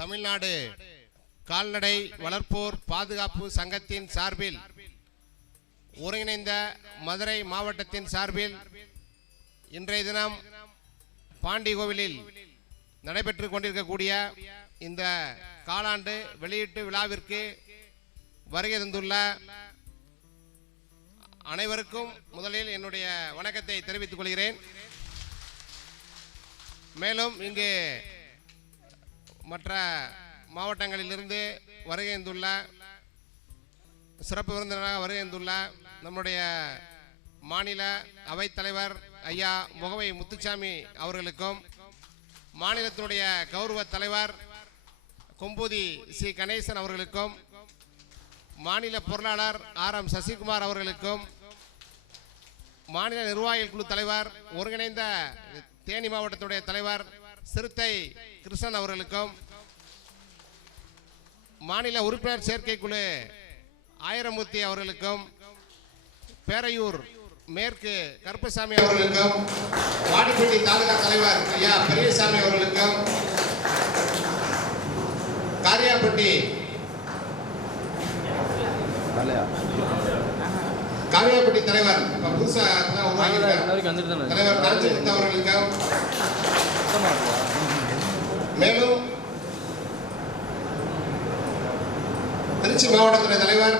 தமிழ்நாடு கால்நடை வளர்ப்போர் பாதுகாப்பு சங்கத்தின் சார்பில் ஒருங்கிணைந்த மதுரை மாவட்டத்தின் சார்பில் இன்றைய தினம் பாண்டிகோவிலில் நடைபெற்று கொண்டிருக்கக்கூடிய இந்த காலாண்டு வெளியீட்டு விழாவிற்கு வருகை தந்துள்ள அனைவருக்கும் முதலில் என்னுடைய வணக்கத்தை தெரிவித்துக் கொள்கிறேன். மேலும் இங்கு மற்ற மாவட்டங்களிலிருந்து வருகை தந்துள்ள சிறப்பு விருந்தினராக வருகை தந்துள்ள நம்முடைய மாநில அவைத்தலைவர் ஐயா முகவை முத்துசாமி அவர்களுக்கும், மாநிலத்தினுடைய கௌரவ தலைவர் கொம்பூதி சி கணேசன் அவர்களுக்கும், மாநில பொருளாளர் ஆர்.எம். சசிகுமார் அவர்களுக்கும், மாநில நிர்வாகிகள் குழு தலைவர் ஒருங்கிணைந்த தேனி மாவட்டத்துடைய தலைவர் சிறுத்தை கிருஷ்ணன் அவர்களுக்கும், மாநில உறுப்பினர் சேர்க்கை குழு ஆயிரமூர்த்தி அவர்களுக்கும், பேரையூர் மேற்கு கருப்பசாமி அவர்களுக்கும், வாடிப்பட்டி தாலுகா தலைவர் ஐயா பெரியசாமி அவர்களுக்கும், காரியாப்பட்டி தலைவர் தலைவர் காஞ்சிபுரத்து அவர்களுக்கும், மேலும் திருச்சி மாவட்டத்துடைய தலைவர்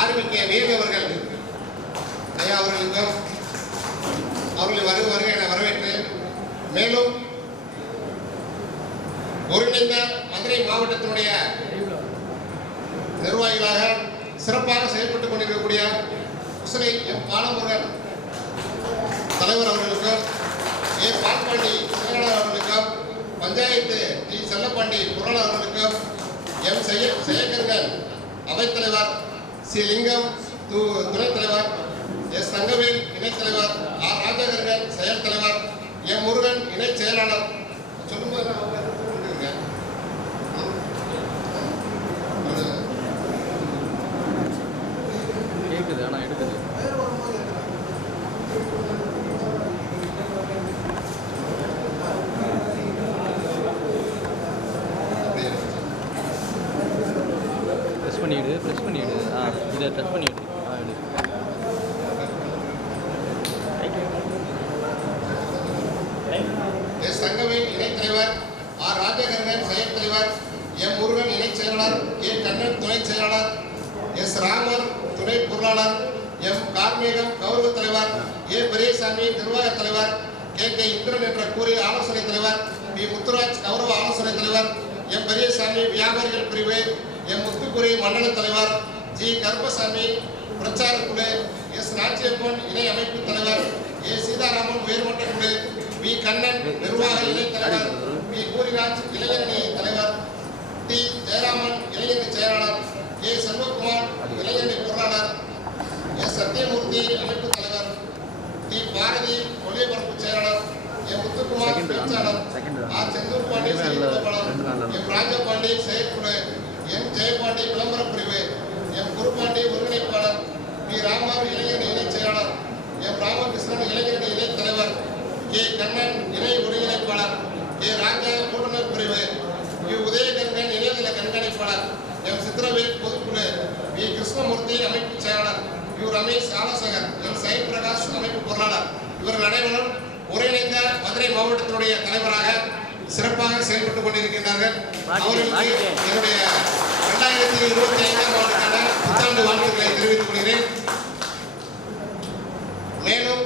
ஆர்மிகே வேலு அவர்கள் ஐயா அவர்களுக்கும் அவர்களை வருக என வரவேற்று, மேலும் ஒருங்கிணைந்த மதுரை மாவட்டத்தினுடைய நிர்வாகிகளாக சிறப்பாக செயல்பட்டுக் கொண்டிருக்கக்கூடிய குசலை எம் பாலமுருகன் தலைவர் அவர்களுக்கும், ஏ பால்பாண்டி செயலாளர் அவர்களுக்கும், பஞ்சாயத்து டி செல்லப்பாண்டி பொருளாளர் அவர்களுக்கும், எம் செயற்கர்கள் அவைத்தலைவர் சி லிங்கம் துணைத் தலைவர், எஸ் தங்கவேல் இணைத் தலைவர், ஆர் ராஜகர்கள் செயல் தலைவர், எம் முருகன் இணை செயலாளர் சொல்லும்போது ப்ரெஸ் பண்ணிவிடு இதை டச் பண்ணிவிடு எஸ் தங்கவேல் இணைத் தலைவர், ஆர் ராஜகர்கள் செயல் தலைவர், எம் முருகன் இணை செயலாளர், ஏ கண்ணன் துணை செயலாளர், எஸ் ராமர் துணை பொருளாளர், எம் கார்மேகம் கௌரவ தலைவர், ஏ பெரியசாமி நிர்வாக தலைவர், கே இந்திரன் என்ற கூறிய ஆலோசனை தலைவர், பி முத்துராஜ் கௌரவ ஆலோசனை தலைவர், எம் பெரியசாமி வியாபாரிகள் பிரிவு, எம் முத்துக்குரி மண்டல தலைவர், ஜி கருப்பசாமி பிரச்சார குழு, எஸ் நாச்சியப்பன் இணை அமைப்பு தலைவர், ஏ சீதாராமன் உயர்மட்ட குழு, பி கண்ணன் நிர்வாக இணை தலைவர், பி பூரிராஜ் இளைஞரணி தலைவர், டி ஜெயராமன் இளைஞரணி செயலாளர், ஏ செல்வகுமார் இளைஞரணி பொருளாளர், எஸ் சத்தியமூர்த்தி அமைப்பு தலைவர், டி பாரதி ஒளிபரப்பு செயலாளர், எம் முத்துக்குமார் பேச்சாளர், ஆர் செந்தூர் பாண்டி செயல்பாளர், எம் ராஜபாண்டி செயற்குழு, எம் ஜெயபாண்டி விளம்பர பிரிவு, எம் குருபாண்டி ஒருங்கிணைப்பாளர், பி ராமர் இளைஞரணி இணை செயலாளர், எம் ராமகிருஷ்ணன் இளைஞரணி இணை தலைவர், கே கண்ணன் இணை ஒருங்கிணைப்பாளர், கே ராஜா ஓட்டுநர் பிரிவு, பி உதயகங்கன் இணையதள கண்காணிப்பாளர், எம் சித்திரவேல் பொதுக்குழு, பி கிருஷ்ணமூர்த்தி அமைப்பு செயலாளர், யு ரமேஷ் ஆலோசகர், எம் சைன் பிரகாஷ் அமைப்பு பொருளாளர், இவர்கள் அனைவரும் ஒருங்கிணைந்த மதுரை மாவட்டத்தினுடைய தலைவராக சிறப்பாக செயல்பட்டுக் கொண்டிருக்கின்றார்கள். அவர்களுக்கு என்னுடைய 2025ஆம் ஆண்டுக்கான புத்தாண்டு வாழ்த்துக்களை தெரிவித்துக் கொள்கிறேன். மேலும்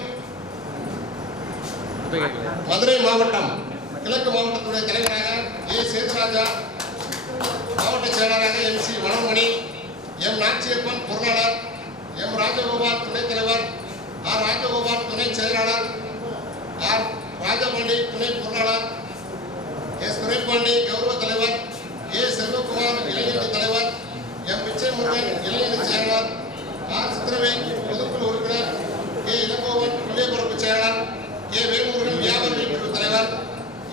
மதுரை மாவட்டம் கிழக்கு மாவட்டத்துடைய தலைவராக ஏ சேதுராஜா, மாவட்ட செயலாளராக M C Manomani, M Natchiappan பொருளாளர், எம் ராஜகோபால் துணைத் தலைவர், ஆர் ராஜகோபால் துணை செயலாளர், ஆர் ராஜபாண்டி துணை பொருளாளர், எஸ் துரைப்பாண்டி கௌரவ தலைவர், ஏ செல்வகுமார் இளைஞரணி தலைவர், எம் விஜயமுருகன் இளைஞரணி செயலாளர், ஆர் சித்திரவேல் பொதுக்குழு உறுப்பினர், கே இளங்கோவன் ஒளிபரப்பு செயலாளர், கே வேல்முருகன் வியாபாரிகள் குழு தலைவர்,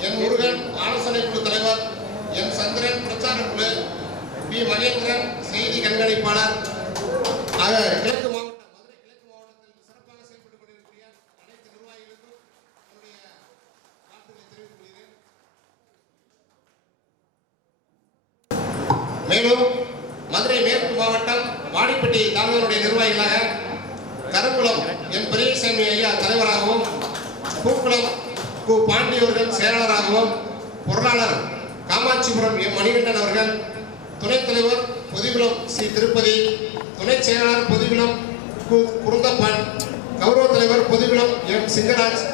என் முருகன் ஆலோசனை குழு தலைவர், என் சந்திரன் பிரச்சார குழு, பி மகேந்திரன் செய்தி கண்காணிப்பாளர் ஆக கிழக்கு மாவட்டம் மதுரை கிழக்கு மாவட்டத்தில் சிறப்பாக செயல்பட்டுக் கொண்டிருக்கிற அனைத்து நிர்வாகிகளுக்கும் என்னுடைய வாழ்த்துக்களை தெரிவித்துக் கொள்கிறேன். மேலும் மதுரை மேற்கு மாவட்டம் வாடிப்பட்டி தாலுகாவுடைய நிர்வாகிகளாக கருங்குளம் என் பெரியசாமி ஐயா தலைவராகவும், பூக்குளம் கு பாண்டி அவர்கள் செயலாளராகவும், பொருளாளர் காமாட்சிபுரம் எம் மணிகண்டன் அவர்கள், துணைத் தலைவர் பொதிகுளம் சி திருப்பதி, துணை செயலாளர் பொதிகுளம் கு குருந்தப்பன், கௌரவ தலைவர் பொதிகுளம் எம் சிங்கராஜ்,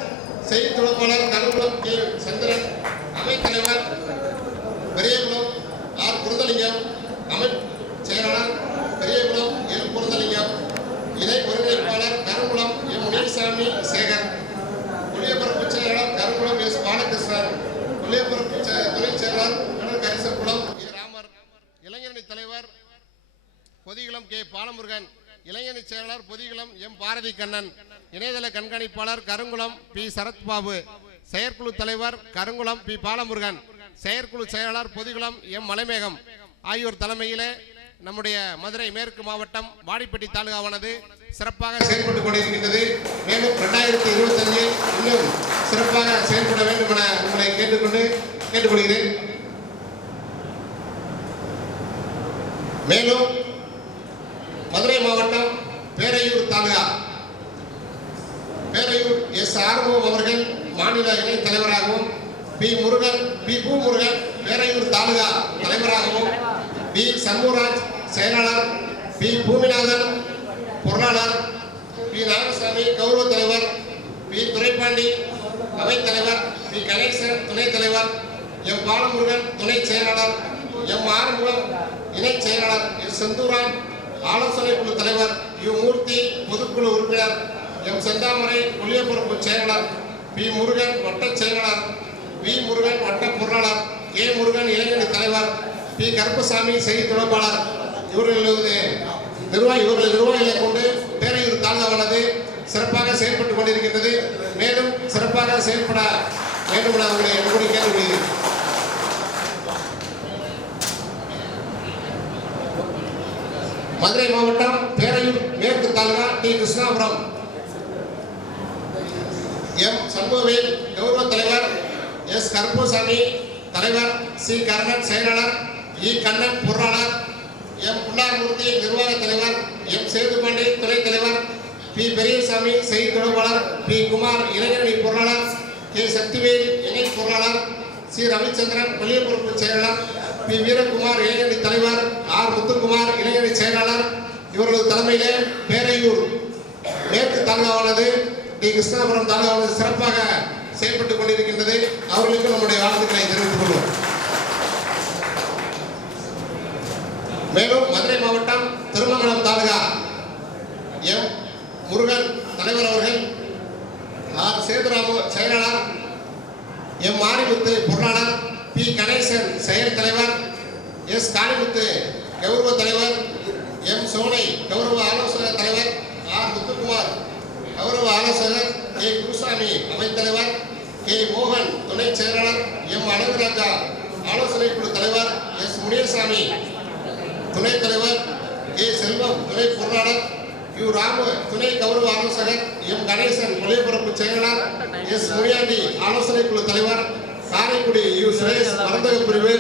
செய்தி தொடர்பாளர் கருங்குளம் கே சந்திரன், அவைத்தலைவர் பெரியகுளம் ஆர் குருந்தலிங்கம், அமைப்பு செயலாளர் பெரியகுளம் எல் குருந்தலிங்கம், இணை ஒருங்கிணைப்பாளர் கருங்குளம் எம் முனிசாமி சேகர், ஒளியபரப்பு செயலாளர் கருங்குளம் எஸ் பாலகிருஷ்ணன், ஒளியபரப்பு துணை செயலாளர் கடல் கரிசக்குளம் ஏ ராமர், இளைஞரணி தலைவர் பொதிகுளம் கே பாலமுருகன், இளைஞரணி செயலாளர் பொதிகுளம் எம் பாரதி கண்ணன், இணையதள கண்காணிப்பாளர் கருங்குளம் பி சரத்பாபு, செயற்குழு தலைவர் கருங்குளம் பி பாலமுருகன், செயற்குழு செயலாளர் பொதிகுளம் எம் மலைமேகம் ஆகியோர் தலைமையிலே நம்முடைய மதுரை மேற்கு மாவட்டம் வாடிப்பட்டி தாலுகாவானது சிறப்பாக செயல்பட்டுக் கொண்டிருக்கின்றது. மேலும் 2025 இன்னும் சிறப்பாக செயல்பட வேண்டும் என உங்களை கேட்டுக்கொள்கிறேன். மேலும் மதுரை மாவட்டம் பேரையூர் தாலுகா பேரையூர் எஸ் ஆறுமுகம் அவர்கள் மாநில இணைத் தலைவராகவும், பி முருகன் பேரையூர் தாலுகா தலைவராகவும், பி சண்முகராஜ் செயலாளர், பி பூமிநாதன் பொருளாளர், பி நாகசாமி கௌரவ தலைவர், பி துரைப்பாண்டி அவைத் தலைவர், பி கணேசன் துணைத் தலைவர், எம் பாலமுருகன் துணை செயலாளர், எம் ஆறுமுகம் இணைச் செயலாளர், எஸ் செந்தூரான் ஆலோசனை குழு தலைவர், யு மூர்த்தி பொதுக்குழு உறுப்பினர், எம் செந்தாமரை ஒளியபரப்பு செயலாளர், பி முருகன் வட்ட செயலாளர், வி முருகன் வட்ட பொருளாளர், கே முருகன் இளைஞரணி தலைவர், பி கருப்பசாமி செய்தி தொடர்பாளர், இவர்களது நிர்வாகிகளை கொண்டு பேரையூர் தாலுகாவானது சிறப்பாக செயல்பட்டுக் கொண்டிருக்கின்றது. மேலும் சிறப்பாக செயல்பட வேண்டும் என உங்களை என்னுடைய கேட்டுக்கொள்கிறேன். மதுரை மாவட்டம் பேரையூர் மேற்கு தாலுகா டி கிருஷ்ணாபுரம் எம் சண்முகவேல் கௌரவ தலைவர், எஸ் கருப்பசாமி தலைவர், சி கர்ணன் செயலாளர், இ கண்ணன் பொருளாளர், எம் புல்லார்மூர்த்தி நிர்வாக தலைவர், எம் சேதுபாண்டி துணைத் தலைவர், பி பெரியசாமி செய்தி தொடர்பாளர், பி குமார் இளைஞரணி பொருளாளர், கே சக்திவேல் இணை பொருளாளர், சி ரவிச்சந்திரன் ஒளியபரப்பு செயலாளர், பி வீரகுமார் இளைஞரணி தலைவர், ஆர் முத்துக்குமார் இளைஞரணி செயலாளர், இவர்களது தலைமையிலே பேரையூர் மேற்கு தாலுகாவானது டி கிருஷ்ணாபுரம் தாலுகாவானது சிறப்பாக செயல்பட்டுக் கொண்டிருக்கின்றது. அவர்களுக்கு நம்முடைய வாழ்த்துக்களை தெரிவித்துக் கொள்வோம். மேலும் மதுரை மாவட்டம் திருமங்கலம் தாலுகா எம் முருகன் தலைவர் அவர்கள், ஆர் சேதுராமு செயலாளர், எம் மாரிமுத்து பொருளாளர், பி கணேசன் செயல் தலைவர், எஸ் காளிமுத்து கௌரவ தலைவர், எம் சோனை கௌரவ ஆலோசகர் தலைவர், ஆர் முத்துக்குமார் கௌரவ ஆலோசகர், கே குருசாமி அவைத்தலைவர், கே மோகன் துணை செயலாளர், எம் அழகுராஜா ஆலோசனை குழு தலைவர், எஸ் முனியசாமி துணைத் தலைவர், கே செல்வம் துணை பொருளாளர், யு ராமு துணை கௌரவ ஆலோசகர், எம் கணேசன் ஒளிபரப்பு செயலாளர், எஸ் முனியாண்டி ஆலோசனை குழு தலைவர், காரைக்குடி யு சுரேஷ் மருந்தக பிரிவு,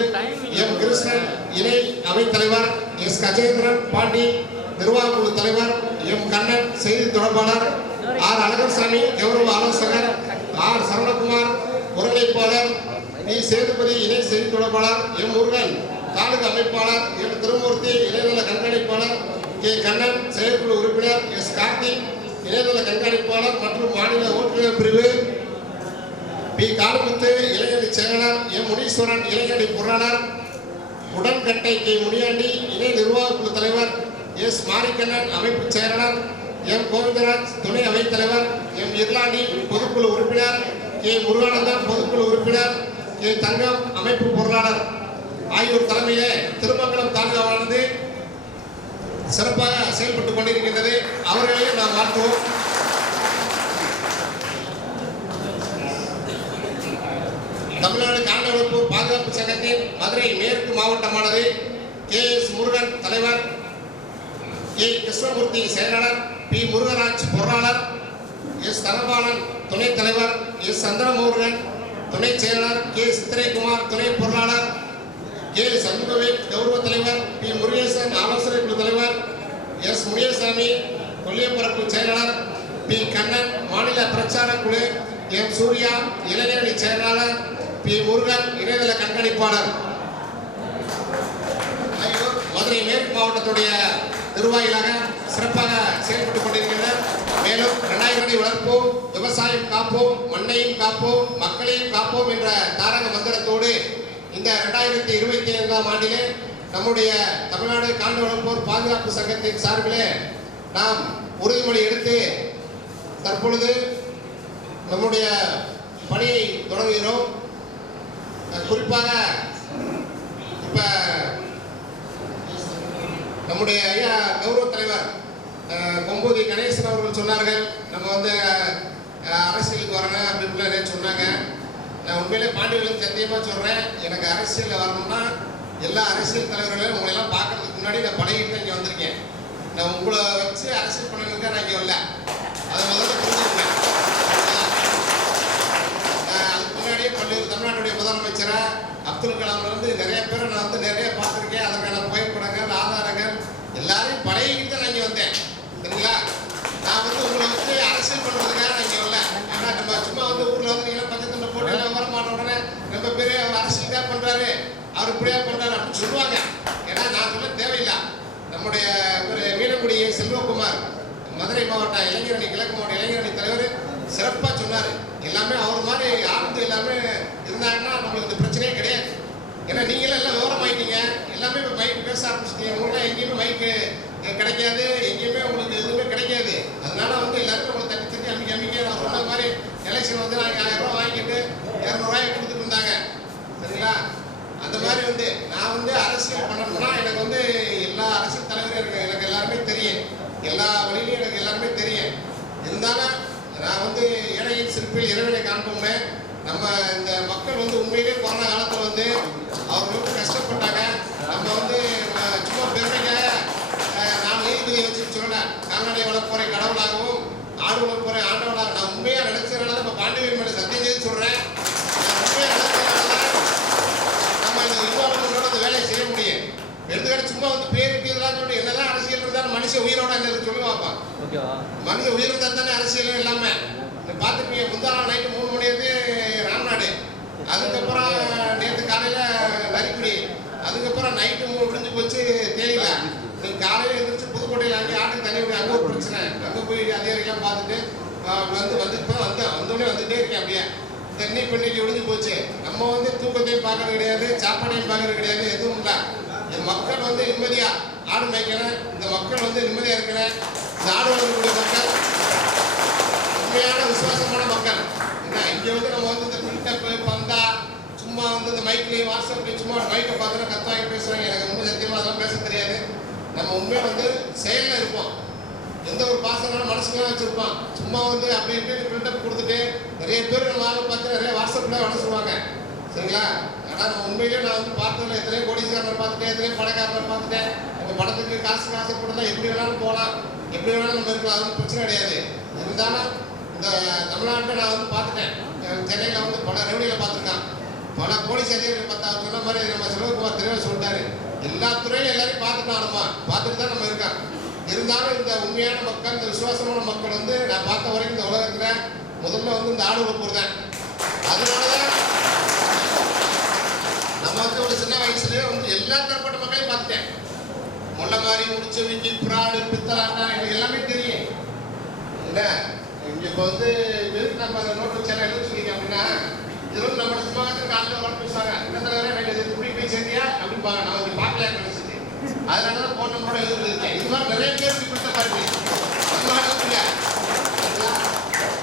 எம் கிருஷ்ணன் இணை அவைத் தலைவர், எஸ் கஜேந்திரன் பாண்டி நிர்வாக குழு தலைவர், எம் கண்ணன் செய்தி தொடர்பாளர், ஆர் அழகர்சாமி கௌரவ ஆலோசகர், ஆர் சரவணகுமார் ஒருங்கிணைப்பாளர், பி சேதுபதி இணை செய்தி தொடர்பாளர், எம் முருகன் தாலுகா அமைப்பாளர், எம் திருமூர்த்தி இணையதள கண்காணிப்பாளர், கே கண்ணன் செயற்குழு உறுப்பினர், எஸ் கார்த்திக் இணையதள கண்காணிப்பாளர் மற்றும் மாநில ஓட்டுநர் பிரிவு, பி காளிமுத்து இளைஞரணி செயலாளர், எம் முனீஸ்வரன் இளைஞரணி பொருளாளர், உடன்கட்டை கே முனியாண்டி இணை நிர்வாக குழு தலைவர், எஸ் மாரிக்கண்ணன் அமைப்பு செயலாளர், எம் கோவிந்தராஜ் துணை அவைத் தலைவர், எம் இர்லாண்டி பொதுக்குழு உறுப்பினர், கே முருகானந்தன் பொதுக்குழு உறுப்பினர், கே தங்கம் அமைப்பு பொருளாளர் ஆகியோர் தலைமையிலே திருமங்கலம் தாலுகாவானது சிறப்பாக செயல்பட்டுக் கொண்டிருக்கின்றது. அவர்களையும் நாம் வாழ்த்துவோம். தமிழ்நாடு கால்நடை பாதுகாப்பு சங்கத்தின் மதுரை மேற்கு மாவட்டமானது கே எஸ் முருகன் தலைவர், கே கிருஷ்ணமூர்த்தி செயலாளர், பி முருகராஜ் பொருளாளர், எஸ் தனபாலன் துணைத் தலைவர், எஸ் சந்திரமுருகன் துணை செயலாளர், கே சித்திரைக்குமார் துணை பொருளாளர், கே சண்முகவேல் கௌரவ தலைவர், பி முருகேசன் ஆலோசனை குழு தலைவர், எஸ் முனியசாமி கொல்லியப்பரப்பு செயலாளர், பி கண்ணன் மாநில பிரச்சார குழு, எம் சூர்யா இளைஞரணி செயலாளர், பி முருகன் இணையதள கண்காணிப்பாளர் ஆகியோர் மதுரை மேற்கு மாவட்டத்துடைய நிர்வாகிகளாக சிறப்பாக செயல்பட்டுக் கொண்டிருக்கின்றனர். மேலும் 2000 வளர்ப்போம், விவசாயம் காப்போம், மண்ணையும் காப்போம், மக்களையும் காப்போம் என்ற தாரக மந்திரத்தோடு இந்த 2025ஆம் ஆண்டிலே நம்முடைய தமிழ்நாடு கால்நடை வளர்ப்போர் பாதுகாப்பு சங்கத்தின் சார்பிலே நாம் உறுதிமொழி எடுத்து தற்பொழுது நம்முடைய பணியை தொடங்குகிறோம். குறிப்பாக இப்ப நம்முடைய ஐயா கௌரவ தலைவர் கொம்பூதி கணேசன் அவர்கள் சொன்னார்கள், நம்ம வந்து அரசியலுக்கு வரணும் அப்படின்னு சொன்னாங்க. நான் உண்மையிலே பாண்டியர்களுக்கு சத்தியமாக சொல்கிறேன், எனக்கு அரசியலில் வரணும்னா எல்லா அரசியல் தலைவர்களையும் உங்களெல்லாம் பார்க்கறதுக்கு முன்னாடி நான் பழகிட்டு தான் இங்கே வந்திருக்கேன். நான் உங்களை வச்சு அரசியல் பண்ணணுங்க நான் இங்கே வரல. அதை முதல்ல புரிஞ்சுருக்கேன். அதுக்கு முன்னாடியே தமிழ்நாட்டுடைய முதலமைச்சரை அப்துல் கலாம்லேருந்து நிறைய பேரை நான் வந்து நிறைய பார்த்துருக்கேன். அதற்கான புகைப்படங்கள் ஆதாரங்கள் எல்லாரையும் பழகிக்கிட்டு தான் நான் இங்கே வந்தேன். சரிங்களா? நான் வந்து உங்களை வச்சு அரசியல் பண்ணுறதுக்காக நான் இங்கே வரல. ஏன்னா நம்ம சும்மா வந்து ஊரில் வந்து நீங்களாம் பஞ்சத்தில் போட்டு எல்லாம் வர மாட்ட உடனே ரொம்ப பெரிய அரசியல் தான் பண்ணுறாரு, அவர் இப்படியா பண்ணுறாரு அப்படின்னு சொல்லுவாங்க. ஏன்னா நான் சொல்ல தேவையில்லை. நம்முடைய ஒரு மீனங்குடி செல்வகுமார் மதுரை மாவட்ட இளைஞரணி கிழக்கு மாவட்ட இளைஞரணி தலைவர் சிறப்பாக சொன்னார். எல்லாமே அவர் மாதிரி ஆழ்ந்து எல்லாமே இருந்தாங்கன்னா நம்மளுக்கு இந்த பிரச்சனையே கிடையாது. ஏன்னா நீங்களும் எல்லாம் விவரம் ஆயிட்டீங்க, எல்லாமே இப்போ மைக் பேச ஆரம்பிச்சிட்டீங்க. உங்களாம் எங்கேயுமே மைக்கு கிடைக்காது, எங்கேயுமே உங்களுக்கு எதுவுமே கிடைக்காது. அதனால வந்து எல்லாருக்கும் உங்களை தட்டி தட்டி அமைக்க நான் சொன்ன மாதிரி எலெக்ஷன் வந்து நாங்கள் 1000 ரூபா வாங்கிட்டு 200 ரூபாய் கொடுத்துட்டு இருந்தாங்க. சரிங்களா? அந்த மாதிரி வந்து நான் வந்து அரசியல் பண்ணணும்னா எனக்கு வந்து எல்லா அரசியல் தலைவரும் எனக்கு எல்லாருமே தெரியும், எல்லா வழியிலையும் எனக்கு எல்லாருமே தெரியும். இருந்தாலும் நான் வந்து ஏழையின் சிற்பில் இறைவனை காண்போம்னு நம்ம இந்த மக்கள் வந்து உண்மையிலே கொரோனா காலத்தில் வந்து அவங்க ரொம்ப கஷ்டப்பட்டாங்க. நம்ம வந்து சும்மா பெருமைக்காக நான் நீதிபதியை வச்சு சொல்லலை, கால்நடை வளர்ப்போரை கடவுளாகவும் ஆடு வளர்ப்போரை ஆண்டவனாக நான் உண்மையாக நினைச்சதுனால நம்ம பாண்டியன் மேலே சத்தியம் செய்து சொல்கிறேன். உண்மையாக நினைச்சதுனால நம்ம இந்த இன்வால்மெண்டோட அந்த வேலையை செய்ய முடியும். எடுத்துக்காட்டு சும்மா வந்து பேருக்கு இதெல்லாம் சொல்லி என்னதான் அரசியல் இருந்தாலும் மனுஷன் உயிரோட என்ன சொல்லுவாப்பா. மனுஷன் உயிர் இருந்தால் தானே அரசியலும் எல்லாமே. பார்த்துப்பீங்க, முந்தா நாள் நைட்டு 3 மணி வந்து ராம்நாடு, அதுக்கப்புறம் நேற்று காலையில் நரிக்குடி, அதுக்கப்புறம் நைட்டு விடிஞ்சு போச்சு தேனியில. நீங்கள் காலையில் எழுந்திரிச்சு புதுக்கோட்டையில் அங்கே ஆட்டுக்கு தண்ணி விட அங்கே ஒரு பிரச்சனை, அங்கே போய் அதிகாரிகளாம் பார்த்துட்டு இப்போ வந்தோடனே வந்துகிட்டே இருக்கேன். அப்படியே தண்ணி பெண்ணிக்கு விடிஞ்சு போச்சு. நம்ம வந்து தூக்கத்தையும் பார்க்கறது கிடையாது, சாப்பாடையும் பார்க்கறது கிடையாது, எதுவும் இல்லை. இந்த மக்கள் வந்து நிம்மதியாக ஆடு மேய்க்கணும், இந்த மக்கள் வந்து நிம்மதியாக இருக்கிறேன். இந்த ஆடு வளர்க்கக்கூடிய மக்கள் உண்மையான விசுவாசமான மக்கள். ஏன்னா இங்கே வந்து நம்ம வந்து இந்த பில்டப்பு பந்தா சும்மா வந்து இந்த மைக்லேயும் வாட்ஸ்அப்லேயும் சும்மா மைக்கை பார்த்துட்டு கத்தாக்கி பேசுகிறாங்க. எனக்கு ரொம்ப சத்தியமாக அதெல்லாம் பேச தெரியாது. நம்ம உண்மையாக வந்து செயலில் இருப்போம். எந்த ஒரு பாசனாலும் மனசுலாம் வச்சுருப்போம். சும்மா வந்து அப்படி இப்படி பில்டப் கொடுத்துட்டு நிறைய பேர் நம்ம ஆளை பார்த்து நிறைய வாட்ஸ்அப்பில் வர சொல்லுவாங்க. சரிங்களா? ஆனால் நம்ம உண்மையிலேயே நான் வந்து பார்த்ததில்ல. எத்தனையோ கோடீஸ்வரர் பார்த்துட்டேன், எத்தனையோ பணக்காரர் பார்த்துட்டேன். நம்ம பணத்துக்கு காசு போட்டால் எப்படி வேணாலும் போகலாம், எப்படி வேணாலும் நம்ம இருக்கலாம், அது பிரச்சனை கிடையாது. இருந்தாலும் இந்த தமிழ்நாட்டில் நான் வந்து பார்த்துட்டேன். சென்னையில் வந்து பல ரெவன்யூவில் பார்த்துருக்கான், பல போலீஸ் அதிகாரிகள் பார்த்தா சொன்ன மாதிரி நம்ம செல்வகுமார் தெளிவாக சொல்லிட்டாரு. எல்லா துறையிலும் எல்லாரையும் பார்த்துட்டோம், நம்ம பார்த்துட்டு தான் நம்ம இருக்கோம். இருந்தாலும் இந்த உண்மையான மக்கள், இந்த விசுவாசமான மக்கள் வந்து நான் பார்த்த வரைக்கும் இந்த உலகத்தில் முதல்ல வந்து இந்த ஆடு வளர்ப்போர் தான். அதனால தான் நம்ம வந்து ஒரு சின்ன வயசுலேயே வந்து எல்லா தரப்பட்ட மக்களையும் பார்த்துட்டேன். முல்லை மாதிரி முடிச்சு விக்கி பிராடு பித்தலாட்டா எனக்கு எல்லாமே தெரியும். இல்லை இங்கே இப்போ வந்து எதுக்கு நம்ம அந்த நோட்டு வச்சாலும் எழுத சொல்லிங்க அப்படின்னா இது வந்து நம்மளோட சும்மா காலையில் வர பேசுவாங்க. என்ன தலைவரே எனக்கு குடி போய் சேர்த்தியா அப்படின்பாங்க. நான் வந்து பார்க்கல நினைச்சிட்டு அதனால தான் போன் நம்பரோட எழுதிருக்கேன். இது மாதிரி நிறைய பேர் கொடுத்த பாருங்க நம்ம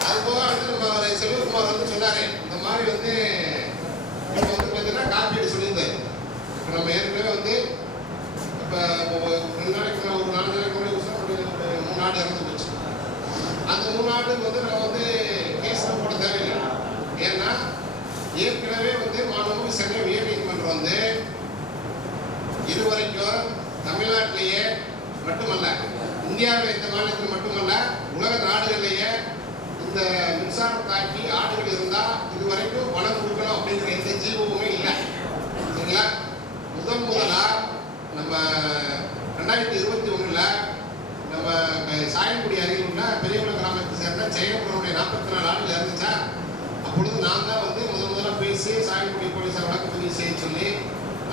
அது போக வந்து நம்ம செல்வகுமார் வந்து சொன்னார், இந்த மாதிரி வந்து இப்போ வந்து பார்த்தீங்கன்னா காப்பீடு சொல்லியிருந்தார். இப்போ நம்ம ஏற்கனவே வந்து இப்போ 2 நாளைக்கு ஒரு 4 நாளைக்கு கூட 3 நாடு இறந்து போச்சு. அந்த 3 நாட்டுக்கு வந்து நம்ம வந்து கேஸ்லாம் போட தேவையில்லை. ஏன்னா ஏற்கனவே வந்து மாண்புமிகு சென்னை உயர்நீதிமன்றம் வந்து இதுவரைக்கும் தமிழ்நாட்டிலேயே மட்டுமல்ல, இந்தியாவில் இந்த மாநிலத்தில் மட்டுமல்ல, உலக நாடுகளிலேயே இந்த மின்சாரம் தாக்கி ஆடுகள் இருந்தால் இதுவரைக்கும் பணம் கொடுக்கணும் அப்படிங்கிற எந்த ஜீவமுமே இல்லை. சரிங்களா?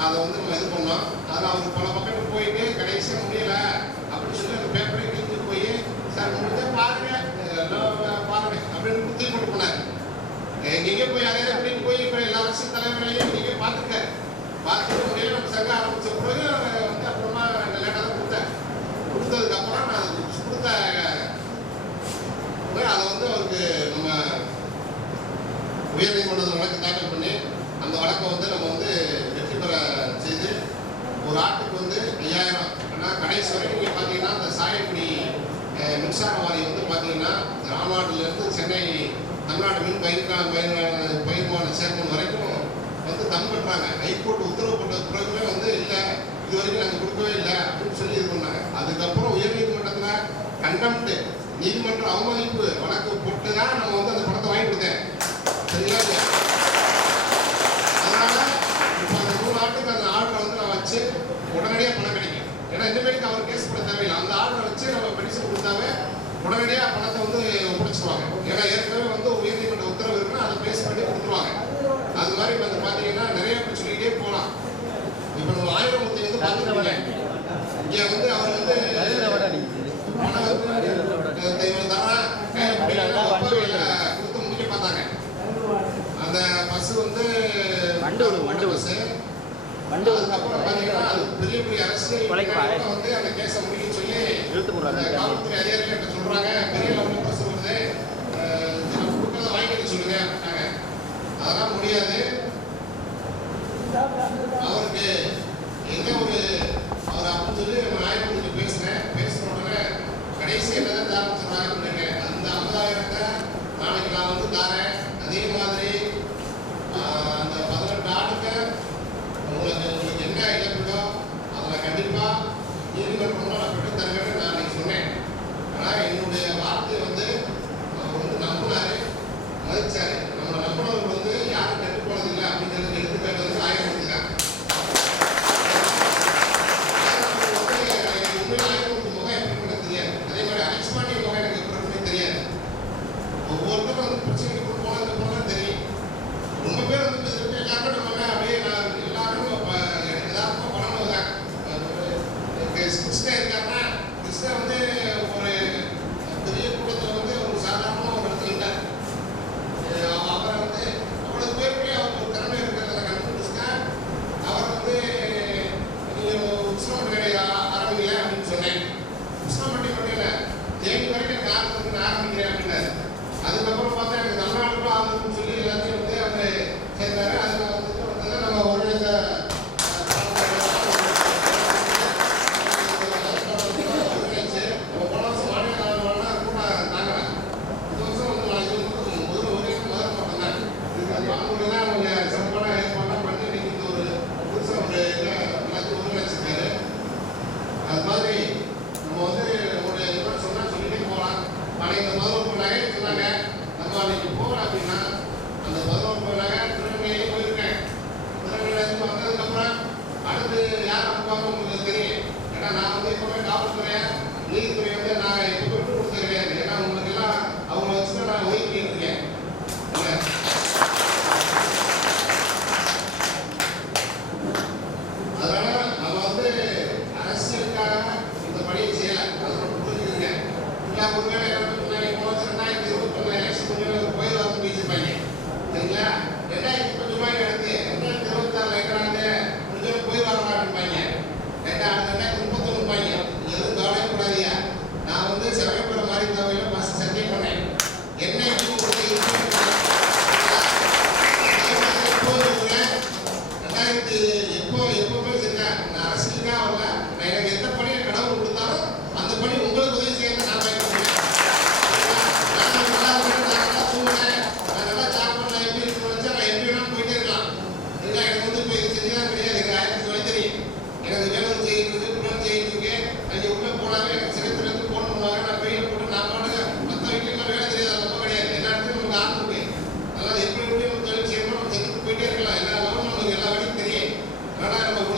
அதை வந்து நம்ம இது பண்ணோம். அதில் அவர் பல பக்கத்துக்கு போயிட்டு கடைசியாக முடியலை அப்படின்னு சொல்லி அந்த பேப்பரை கிழிஞ்சு போய் சார் முடிஞ்சா பாருங்க பாருங்க அப்படின்னு தூக்கி போட்டு போனார். எங்கெங்கே போய் அதே அப்படின்னு போய் இப்போ எல்லா அரசு தலைவர்களையும் நீங்கள் பார்த்துருக்காரு. பார்த்துட்டு முடியல நம்ம சங்க ஆரம்பித்த பிறகு வந்து அப்புறமா லேட்டாக தான் கொடுத்தேன். கொடுத்ததுக்கப்புறம் நான் கொடுத்த அதை வந்து அவருக்கு நம்ம உயர்நீதிமன்றத்தில் வழக்கு தாக்கல் பண்ணி அந்த வழக்கை வந்து நம்ம வந்து வெற்றி பெற செய்து ஒரு ஆட்டுக்கு வந்து 5000. ஆனால் கடைசி வரைக்கும் நீங்கள் பார்த்தீங்கன்னா அந்த சாயக்குடி மின்சார வாரியம் வந்து பார்த்தீங்கன்னா ராமநாட்டிலேருந்து சென்னை தமிழ்நாடு மின் பயிர்மான சேர்மன் வரைக்கும் வந்து தம் பண்ணுறாங்க. ஹைகோர்ட் உத்தரவு போட்ட பிறகுமே வந்து இல்லை இது வரைக்கும் நாங்கள் கொடுக்கவே இல்லை அப்படின்னு சொல்லி இது பண்ணாங்க. அதுக்கப்புறம் உயர்நீதிமன்றத்தில் கண்டம்ட்டு நீதிமன்ற அவமதிப்பு வழக்கு போட்டு தான் நம்ம வந்து அந்த பணத்தை வாங்கி கொடுத்தேன். சரிங்களா? அதனால இப்போ அந்த 3 ஆட்டுக்கு அந்த ஆர்டரை வந்து நான் வச்சு உடனடியாக பணம் கிடைக்கும். ஏன்னா இனிமேலுக்கு அவர் கேஸ் பண்ண தேவையில்லை. அந்த ஆர்டரை வச்சு நம்ம பெடிஷன் கொடுத்தாவே உடனடியாக பணத்தை வந்து ஒப்படைச்சிடுவாங்க. ஏன்னா ஏற்கனவே வந்து உயர்நீதிமன்ற உத்தரவு இருக்குன்னா அதை பேஸ் பண்ணி கொடுத்துருவாங்க. அது மாதிரி வந்து பார்த்தீங்கன்னா நிறைய பேர் சொல்லிக்கிட்டே போகலாம். இப்போ நம்ம ஆயிரமுத்தி வந்து பார்த்துருக்கோம். இங்கே வந்து அவர் வந்து பணம் வந்து தரேன் கொடுத்து முடிக்க பார்த்தாங்க. அந்த பஸ் வந்து பஸ்ஸு அதுக்கப்புறம் பார்த்தீங்கன்னா அது பெரிய பெரிய அரசியல் வந்து அந்த கேஸை முடிக்குன்னு சொல்லி காவல்துறை அதிகாரிகள் சொல்கிறாங்க. பெரிய லெவலில் பஸ் வருது நம்ம கொடுக்குறத வாங்கிட்டு சொல்லுங்க அப்படின்னாங்க. அதெல்லாம் முடியாது. அவருக்கு என்ன ஒரு அவர் அப்படின்னு சொல்லி நம்ம ஆயிரத்தி பேசுகிறேன். பேசுகிற உடனே கடைசி என்னதான் தாரம் சொல்கிறாங்க. அந்த 50,000 நாளைக்கு நான் வந்து தரேன். அதே மாதிரி அந்த 18 ஆட்டுக்கு உங்களுக்கு என்ன இழப்பீடோ அதில் கண்டிப்பாக நீதிமன்றம் நான் பெற்று தருவேன்னு நான் அன்னைக்கு சொன்னேன். ஆனால் என்னுடைய வார்த்தை வந்து அவர் வந்து நம்பினாரு, மதிச்சாரு. நம்மளை நம்பினவர் வந்து யாரும் கெட்டு போனதில்லை அப்படிங்கிறது எடுத்துக்காட்டு வந்து ஆயிரத்தி தான். உண்மையில் ஆயிரத்தி முகம் எப்படி பண்ண தெரியாது. அதே மாதிரி அலெக்ஸ்மாண்டிய முகம் எனக்கு எப்படி தெரியாது. ஒவ்வொருத்தரும் வந்து பிரச்சனைக்கு போனதுக்கப்புறம் தான் தெரியும். ரொம்ப பேர் வந்து எல்லாருமே நம்ம அப்படியே எல்லாரும் எல்லாருக்கும் பணம் தான். கிருஷ்ணன் இருக்காருன்னா கிருஷ்ணன் வந்து ஒரு பெரிய கூட்டத்தில் வந்து ஒரு சாதாரணமாக ஒரு இடத்துல இருந்தார். அவரை வந்து அவ்வளோ பேருக்கே அவருக்கு ஒரு திறமை இருக்கிறத கண்டுபிடிச்சுன்னா அவர் வந்து நீங்கள் உஷ்ணமட்டி ஆரம்பிக்கல அப்படின்னு சொன்னேன். உஷ்ணமட்டி மட்டும் இல்லை தேனி வரைக்கும் எனக்கு ஆரம்பிக்கிறேன் அப்படின்னாரு. அதுக்கப்புறம் பார்த்தா எனக்கு தமிழ்நாட்டுக்கும் ஆகுதுன்னு சொல்லி எல்லாத்தையும் வந்து அவர் சேர்ந்தாரு. அதில் வந்து நம்ம ஒரு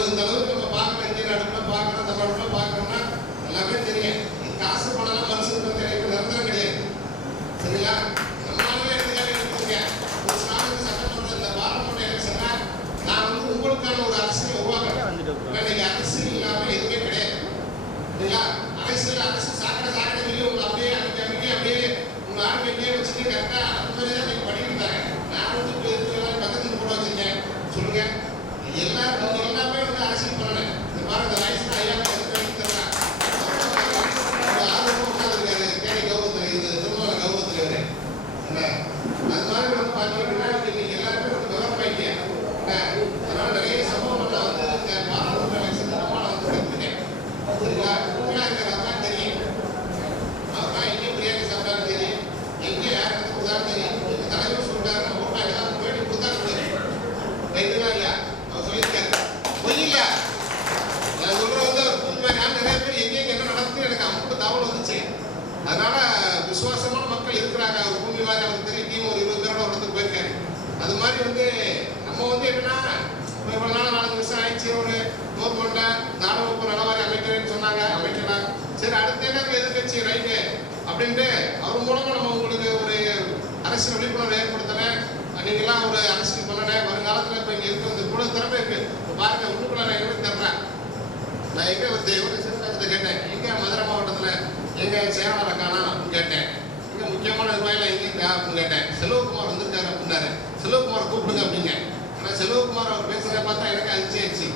இந்த அளவுக்கு நம்ம பார்க்குறோம், இந்தியன் அடுப்பில் பார்க்குறோம், தமிழ்நாட்டில் பார்க்குறோம்னா எல்லாரும் எல்லாமே வந்து அரசியல் பண்ணணும். இந்த பாருங்க வயசு ஐயா ஆர்வம் உட்காந்துருக்காரு தேனி கௌரவத்தில் இது திருமண கௌரவத்தில் இவரு அது மாதிரி வந்து பார்த்தீங்கன்னா இன்னைக்கு எல்லாருமே வந்து விவரமாயிட்டே அதனால நிறைய சம்பவங்கள் வந்து இந்த பாராளுமன்ற எலெக்ஷன் நம்மளால வந்து கற்றுக்கிட்டேன். சரிங்களா? உண்மையாக இருக்கிறதான் தெரியும். அவர்தான் எங்கே பிரியாணி சாப்பிட்டாலும் தெரியும், எங்கே யார் எடுத்து கொடுத்தாலும் தெரியும். எங்கள் தலைவர் சொல்றாரு நம்ம ஓட்டாங்க தான் போயிட்டு கொடுத்தாரு ரைட்டுங்களா இல்லையா? அவர் சொல்லியிருக்காரு பொய் இல்லை. நான் சொல்ற வந்து உண்மை. நான் நிறைய பேர் எங்கெங்க என்ன நடக்குது எனக்கு அமுக்கு தகவல் வந்துச்சு. அதனால விசுவாசமான மக்கள் இருக்கிறாங்க. அவர் பூமி மாதிரி அவருக்கு தெரியும். டீம் ஒரு 20 பேரோட ஒரு இடத்துக்கு போயிருக்காரு. அது மாதிரி வந்து நம்ம வந்து என்னன்னா இவ்வளவு நாள் 4 வருஷம் ஆயிடுச்சு. ஒரு கவர்மெண்ட்ல தாராள நலவாரி அமைக்கிறேன்னு சொன்னாங்க, அமைக்கலாம். சரி அடுத்த என்ன எதிர்கட்சி ரைட்டு அப்படின்ட்டு அவர் மூலமா நம்ம உங்களுக்கு ஒரு அரசியல் விழிப்புணர்வு ஏற்படுத்தினேன். நீங்களாம் ஒரு அரசியல் பண்ணனேன். வருங்காலத்தில் இப்போ இங்கே இருக்க வந்து கூட திறமை இருக்கு. பாருங்க உள்ளுக்குள்ள நான் எங்கே தர்றேன். நான் எங்கே வந்து எவ்வளோ சிறந்த கேட்டேன். எங்கே மதுரை மாவட்டத்தில் எங்கே செயலாளரை காணா அப்படின்னு கேட்டேன். இங்கே முக்கியமான நிர்வாகிகள் எங்கே இருக்கா அப்படின்னு கேட்டேன். செல்வகுமார் வந்திருக்காரு அப்படின்னாரு. செல்வகுமார் கூப்பிடுங்க அப்படிங்க. ஆனால் செல்வகுமார் அவர் பேசுகிறத பார்த்தா எனக்கு அதிர்ச்சி.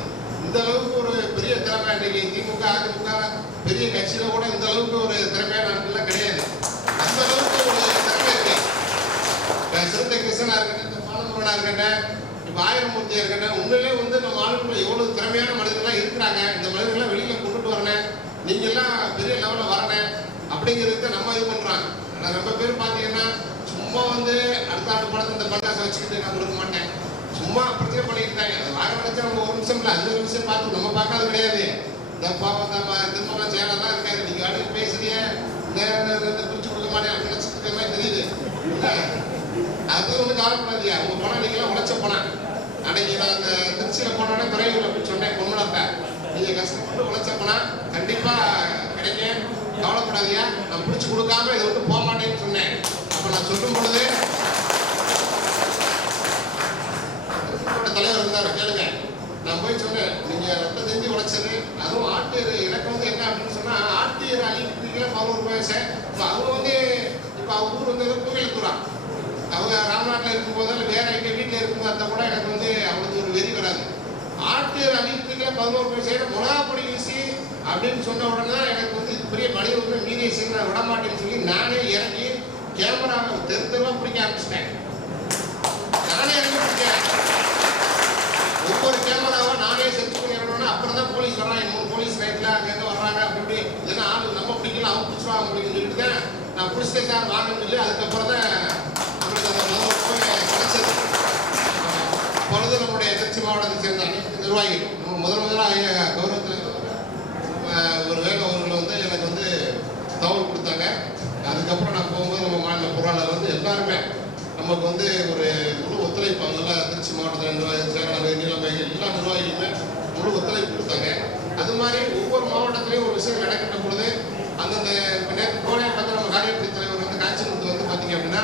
இந்த அளவுக்கு ஒரு பெரிய திறமை இன்னைக்கு திமுக அதிமுக பெரிய கட்சியில கூட இந்த அளவுக்கு ஒரு திறமையான ஆட்கள்லாம் கிடையாது. அந்த அளவுக்கு ஒரு திறமை இருக்கு. சிறுத்தை கிருஷ்ணனா இருக்கட்டும், பாலமுருகனா இருக்கட்டும், இப்போ ஆயிரமூர்த்தியா இருக்கட்டும், உண்மையிலே வந்து நம்ம ஆளுக்குள்ள எவ்வளவு திறமையான மனிதர்கள்லாம் இருக்கிறாங்க. இந்த மனிதர்கள்லாம் வெளியில கொண்டுட்டு வரணும், நீங்க எல்லாம் பெரிய லெவல்ல வரணும் அப்படிங்கிறத நம்ம இது பண்றாங்க. ஆனால் ரொம்ப பேர் பார்த்தீங்கன்னா சும்மா வந்து அடுத்த ஆண்டு படத்தை இந்த பண்டாசை வச்சுக்கிட்டு நான் கொடுக்க மாட்டேன், சும்மா பிரச்சனை பண்ணிக்கிட்டாங்க. அதை வாங்க நினைச்சா நம்ம ஒரு நிமிஷம் இல்லை 5 நிமிஷம் பார்த்து நம்ம பார்க்காது கிடையாது. இந்த பாப்பா நம்ம திருமணம் சேனல்லாம் இருக்காது. நீங்க அடுத்து பேசுறிய பிரிச்சு கொடுக்க மாட்டேன் நினைச்சிட்டு மாதிரி தெரியுது. அது ஒன்றும் கவலைப்படாதியா. உங்க பணம் நீங்களாம் உழைச்ச பணம். அன்னைக்கு நான் அந்த திருச்சியில் போனோடனே துறையூர் அப்படி சொன்னேன் பொண்ணுடப்ப. நீங்க கஷ்டப்பட்டு உழைச்ச பணம் கண்டிப்பா கிடைக்கும், கவலைப்படாதியா. நான் பிடிச்சி கொடுக்காம இதை விட்டு போக மாட்டேன்னு சொன்னேன். அப்ப நான் சொல்லும் பொழுது தலைவர் இருந்தாரு கேளுங்க. நான் போய் சொன்னேன், நீங்க ரத்த செஞ்சு உழைச்சது அதுவும் ஆட்டு எனக்கு வந்து என்ன அப்படின்னு சொன்னா ஆட்டு அழிக்கிறீங்களா 11 வயசு. அவங்க வந்து இப்போ அவங்க ஊர் வந்து கோவிலுக்குறா. அவங்க ராமநாட்டில் இருக்கும்போது இல்லை வேற எங்கள் வீட்டில் இருக்கும்போது கூட எனக்கு வந்து அவங்களுக்கு ஒரு வெறி வராது. ஆட்டு அழிக்கிறீங்களா 11 வயசு மிளகாப்பொடி வீசி அப்படின்னு சொன்ன உடனே தான் எனக்கு வந்து பெரிய மனித வந்து மீடியை நான் விட மாட்டேன்னு சொல்லி நானே இறங்கி கேமராவை தெருத்தெருவா பிடிக்க ஆரம்பிச்சிட்டேன். நானே இறங்கி பிடிச்சேன். ஒவ்வொரு கேமராவை நானே செட் பண்ணி இறங்கணும்னா அப்புறம் தான் போலீஸ் வர்றாங்க. 3 போலீஸ் ரைட்டில் அங்கங்கே வர்றாங்க. அப்படி இல்லைன்னா ஆள் நம்ம பிடிக்கல அவங்க பிடிச்சிடுவாங்க அப்படின்னு சொல்லிட்டு தான் நான் பிடிச்சிட்டேன் சார் வாங்கன்னு சொல்லி அதுக்கப்புறம் தான் நம்மளுக்கு அந்த கிடைச்சது. பொழுது நம்முடைய திருச்சி மாவட்டத்தை சேர்ந்த அனைத்து நிர்வாகிகள் நம்ம முதலாக கௌரவத்தில் ஒரு வேலை அவர்கள் வந்து எனக்கு வந்து தகவல் கொடுத்தாங்க. அதுக்கப்புறம் நான் போகும்போது நம்ம மாநில பொருளாளர் வந்து எல்லாருமே நமக்கு வந்து ஒரு முழு ஒத்துழைப்பு அவங்கெல்லாம் திருச்சி மாவட்டத்தில் நிர்வாகி செயலாளர் நீலமைகள் எல்லா நிர்வாகிகளுமே முழு ஒத்துழைப்பு கொடுத்தாங்க. அது மாதிரி ஒவ்வொரு மாவட்டத்திலையும் ஒரு விஷயம் நடக்கின்ற பொழுது அந்தந்த நேற்று கோடையை பார்த்து நம்ம காரியப்படி தலைவர் வந்து காட்சிக்கு வந்து பார்த்தீங்க அப்படின்னா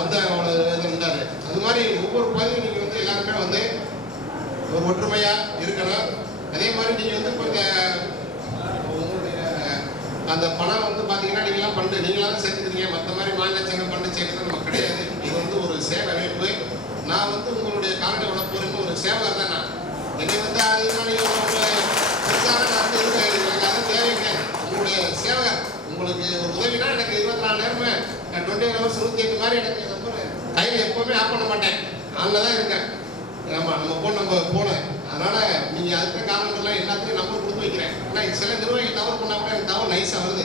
வந்து அவங்கள இருந்தார். அது மாதிரி ஒவ்வொரு பகுதியும் நீங்கள் வந்து எல்லாருமே வந்து ஒரு ஒற்றுமையாக இருக்கணும். அதே மாதிரி நீங்கள் வந்து இப்போ உங்களுடைய அந்த பணம் வந்து பார்த்தீங்கன்னா நீங்களாம் ஃபண்டு நீங்களாம் சேர்த்துக்கிறீங்க. மற்ற மாதிரி மாநில சங்கம் ஃபண்டு சேர்க்கறது நமக்கு கிடையாது. இது வந்து ஒரு சேவை அமைப்பு. நான் வந்து உங்களுடைய காலத்தை விட போகிறேன்னு ஒரு சேவகர் தான். நான் என்னை வந்து அதுதான் நீங்கள் பெருசாக நான் வந்து எனக்கு அது தேவைங்க. உங்களுடைய சேவகர் உங்களுக்கு ஒரு உதவினா எனக்கு 24 நேரமே 24 ஹவர்ஸ் 28 மாதிரி எனக்கு நம்பர் கையில் எப்போவுமே ஆஃப் பண்ண மாட்டேன். அதில் தான் இருக்கேன். ஆமாம் நம்ம போனேன். அதனால் நீங்கள் அதுக்கு காரணங்கள்லாம் எல்லாத்துலையும் நம்பர் கொடுத்து வைக்கிறேன். ஆனால் சில நிர்வாகிகள் தவறு பண்ணால் கூட எனக்கு தவறு நைஸாக வருது.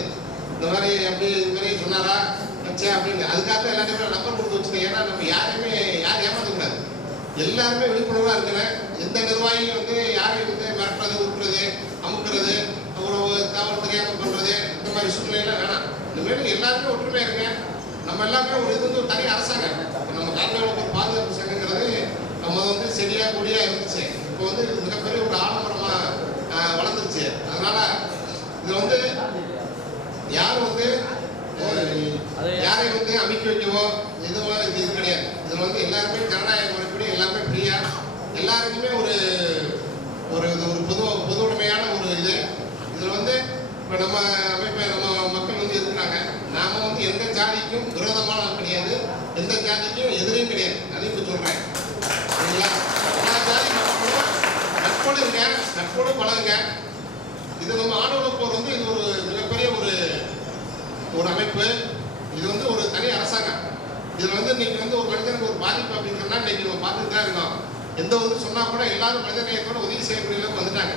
இந்த மாதிரி அப்படி இது மாதிரி சொன்னாரா வச்சேன் அப்படின்னு அதுக்காக எல்லாத்தையுமே நம்பர் கொடுத்து வச்சுட்டேன். ஏன்னா நம்ம யாரையும் ஏமாற்றக்கூடாது. எல்லாருமே விழிப்புணர்வாக இருக்கிறேன். எந்த நிர்வாகியும் வந்து யாரையும் வந்து மிரட்டுறது உருட்டுறது அமுக்குறது ஒரு தவறு தெரியாமல் பண்ணுறது இந்த மாதிரி சூழ்நிலையெல்லாம் வேணாம். இனிமேல் எல்லாருமே ஒற்றுமையாக இருங்க. நம்ம எல்லாமே ஒரு இது வந்து ஒரு தனி அரசாங்கம். இப்போ நம்ம காரணங்களுக்கு ஒரு பாதுகாப்பு சங்கங்கிறது நம்ம வந்து செடியாக கொடியாக இருந்துச்சு. இப்போ வந்து இது மிகப்பெரிய ஒரு ஆடம்பரமாக வளர்ந்துருச்சு. அதனால இதில் வந்து யாரும் வந்து யாரை வந்து அமைக்க வைக்கவோ எதுவும் இது கிடையாது. இதில் வந்து எல்லாருமே ஜனநாயக முறைப்படி எல்லாமே ஃப்ரீயா எல்லாருக்குமே ஒரு ஒரு பொது உடைமையான ஒரு இது. இதில் வந்து இப்போ நம்ம அமைப்பை நம்ம மக்கள் வந்து இருக்கிறாங்க. நாம வந்து எந்த ஜாதிக்கும் விரோதமான கிடையாது, எந்த ஜாதிக்கும் எதிரையும் கிடையாது. அதையும் இப்போ சொல்கிறேன். சரிங்களா? எல்லா ஜாதி மக்களும் நட்போடு இருங்க, நட்போடு பழகுங்க. இது நம்ம ஆணவ போர் வந்து இது ஒரு மிகப்பெரிய ஒரு அமைப்பு. இது வந்து ஒரு தனி அரசாங்கம். இதுல வந்து இன்னைக்கு வந்து ஒரு மனிதனுக்கு ஒரு பாதிப்பு அப்படின்னு சொன்னா இன்னைக்கு நம்ம பார்த்துட்டு தான் இருக்கோம். எந்த ஒரு சொன்னா கூட எல்லாரும் மனிதநேயத்தோட உதவி செய்யக்கூடிய அளவுக்கு வந்துட்டாங்க.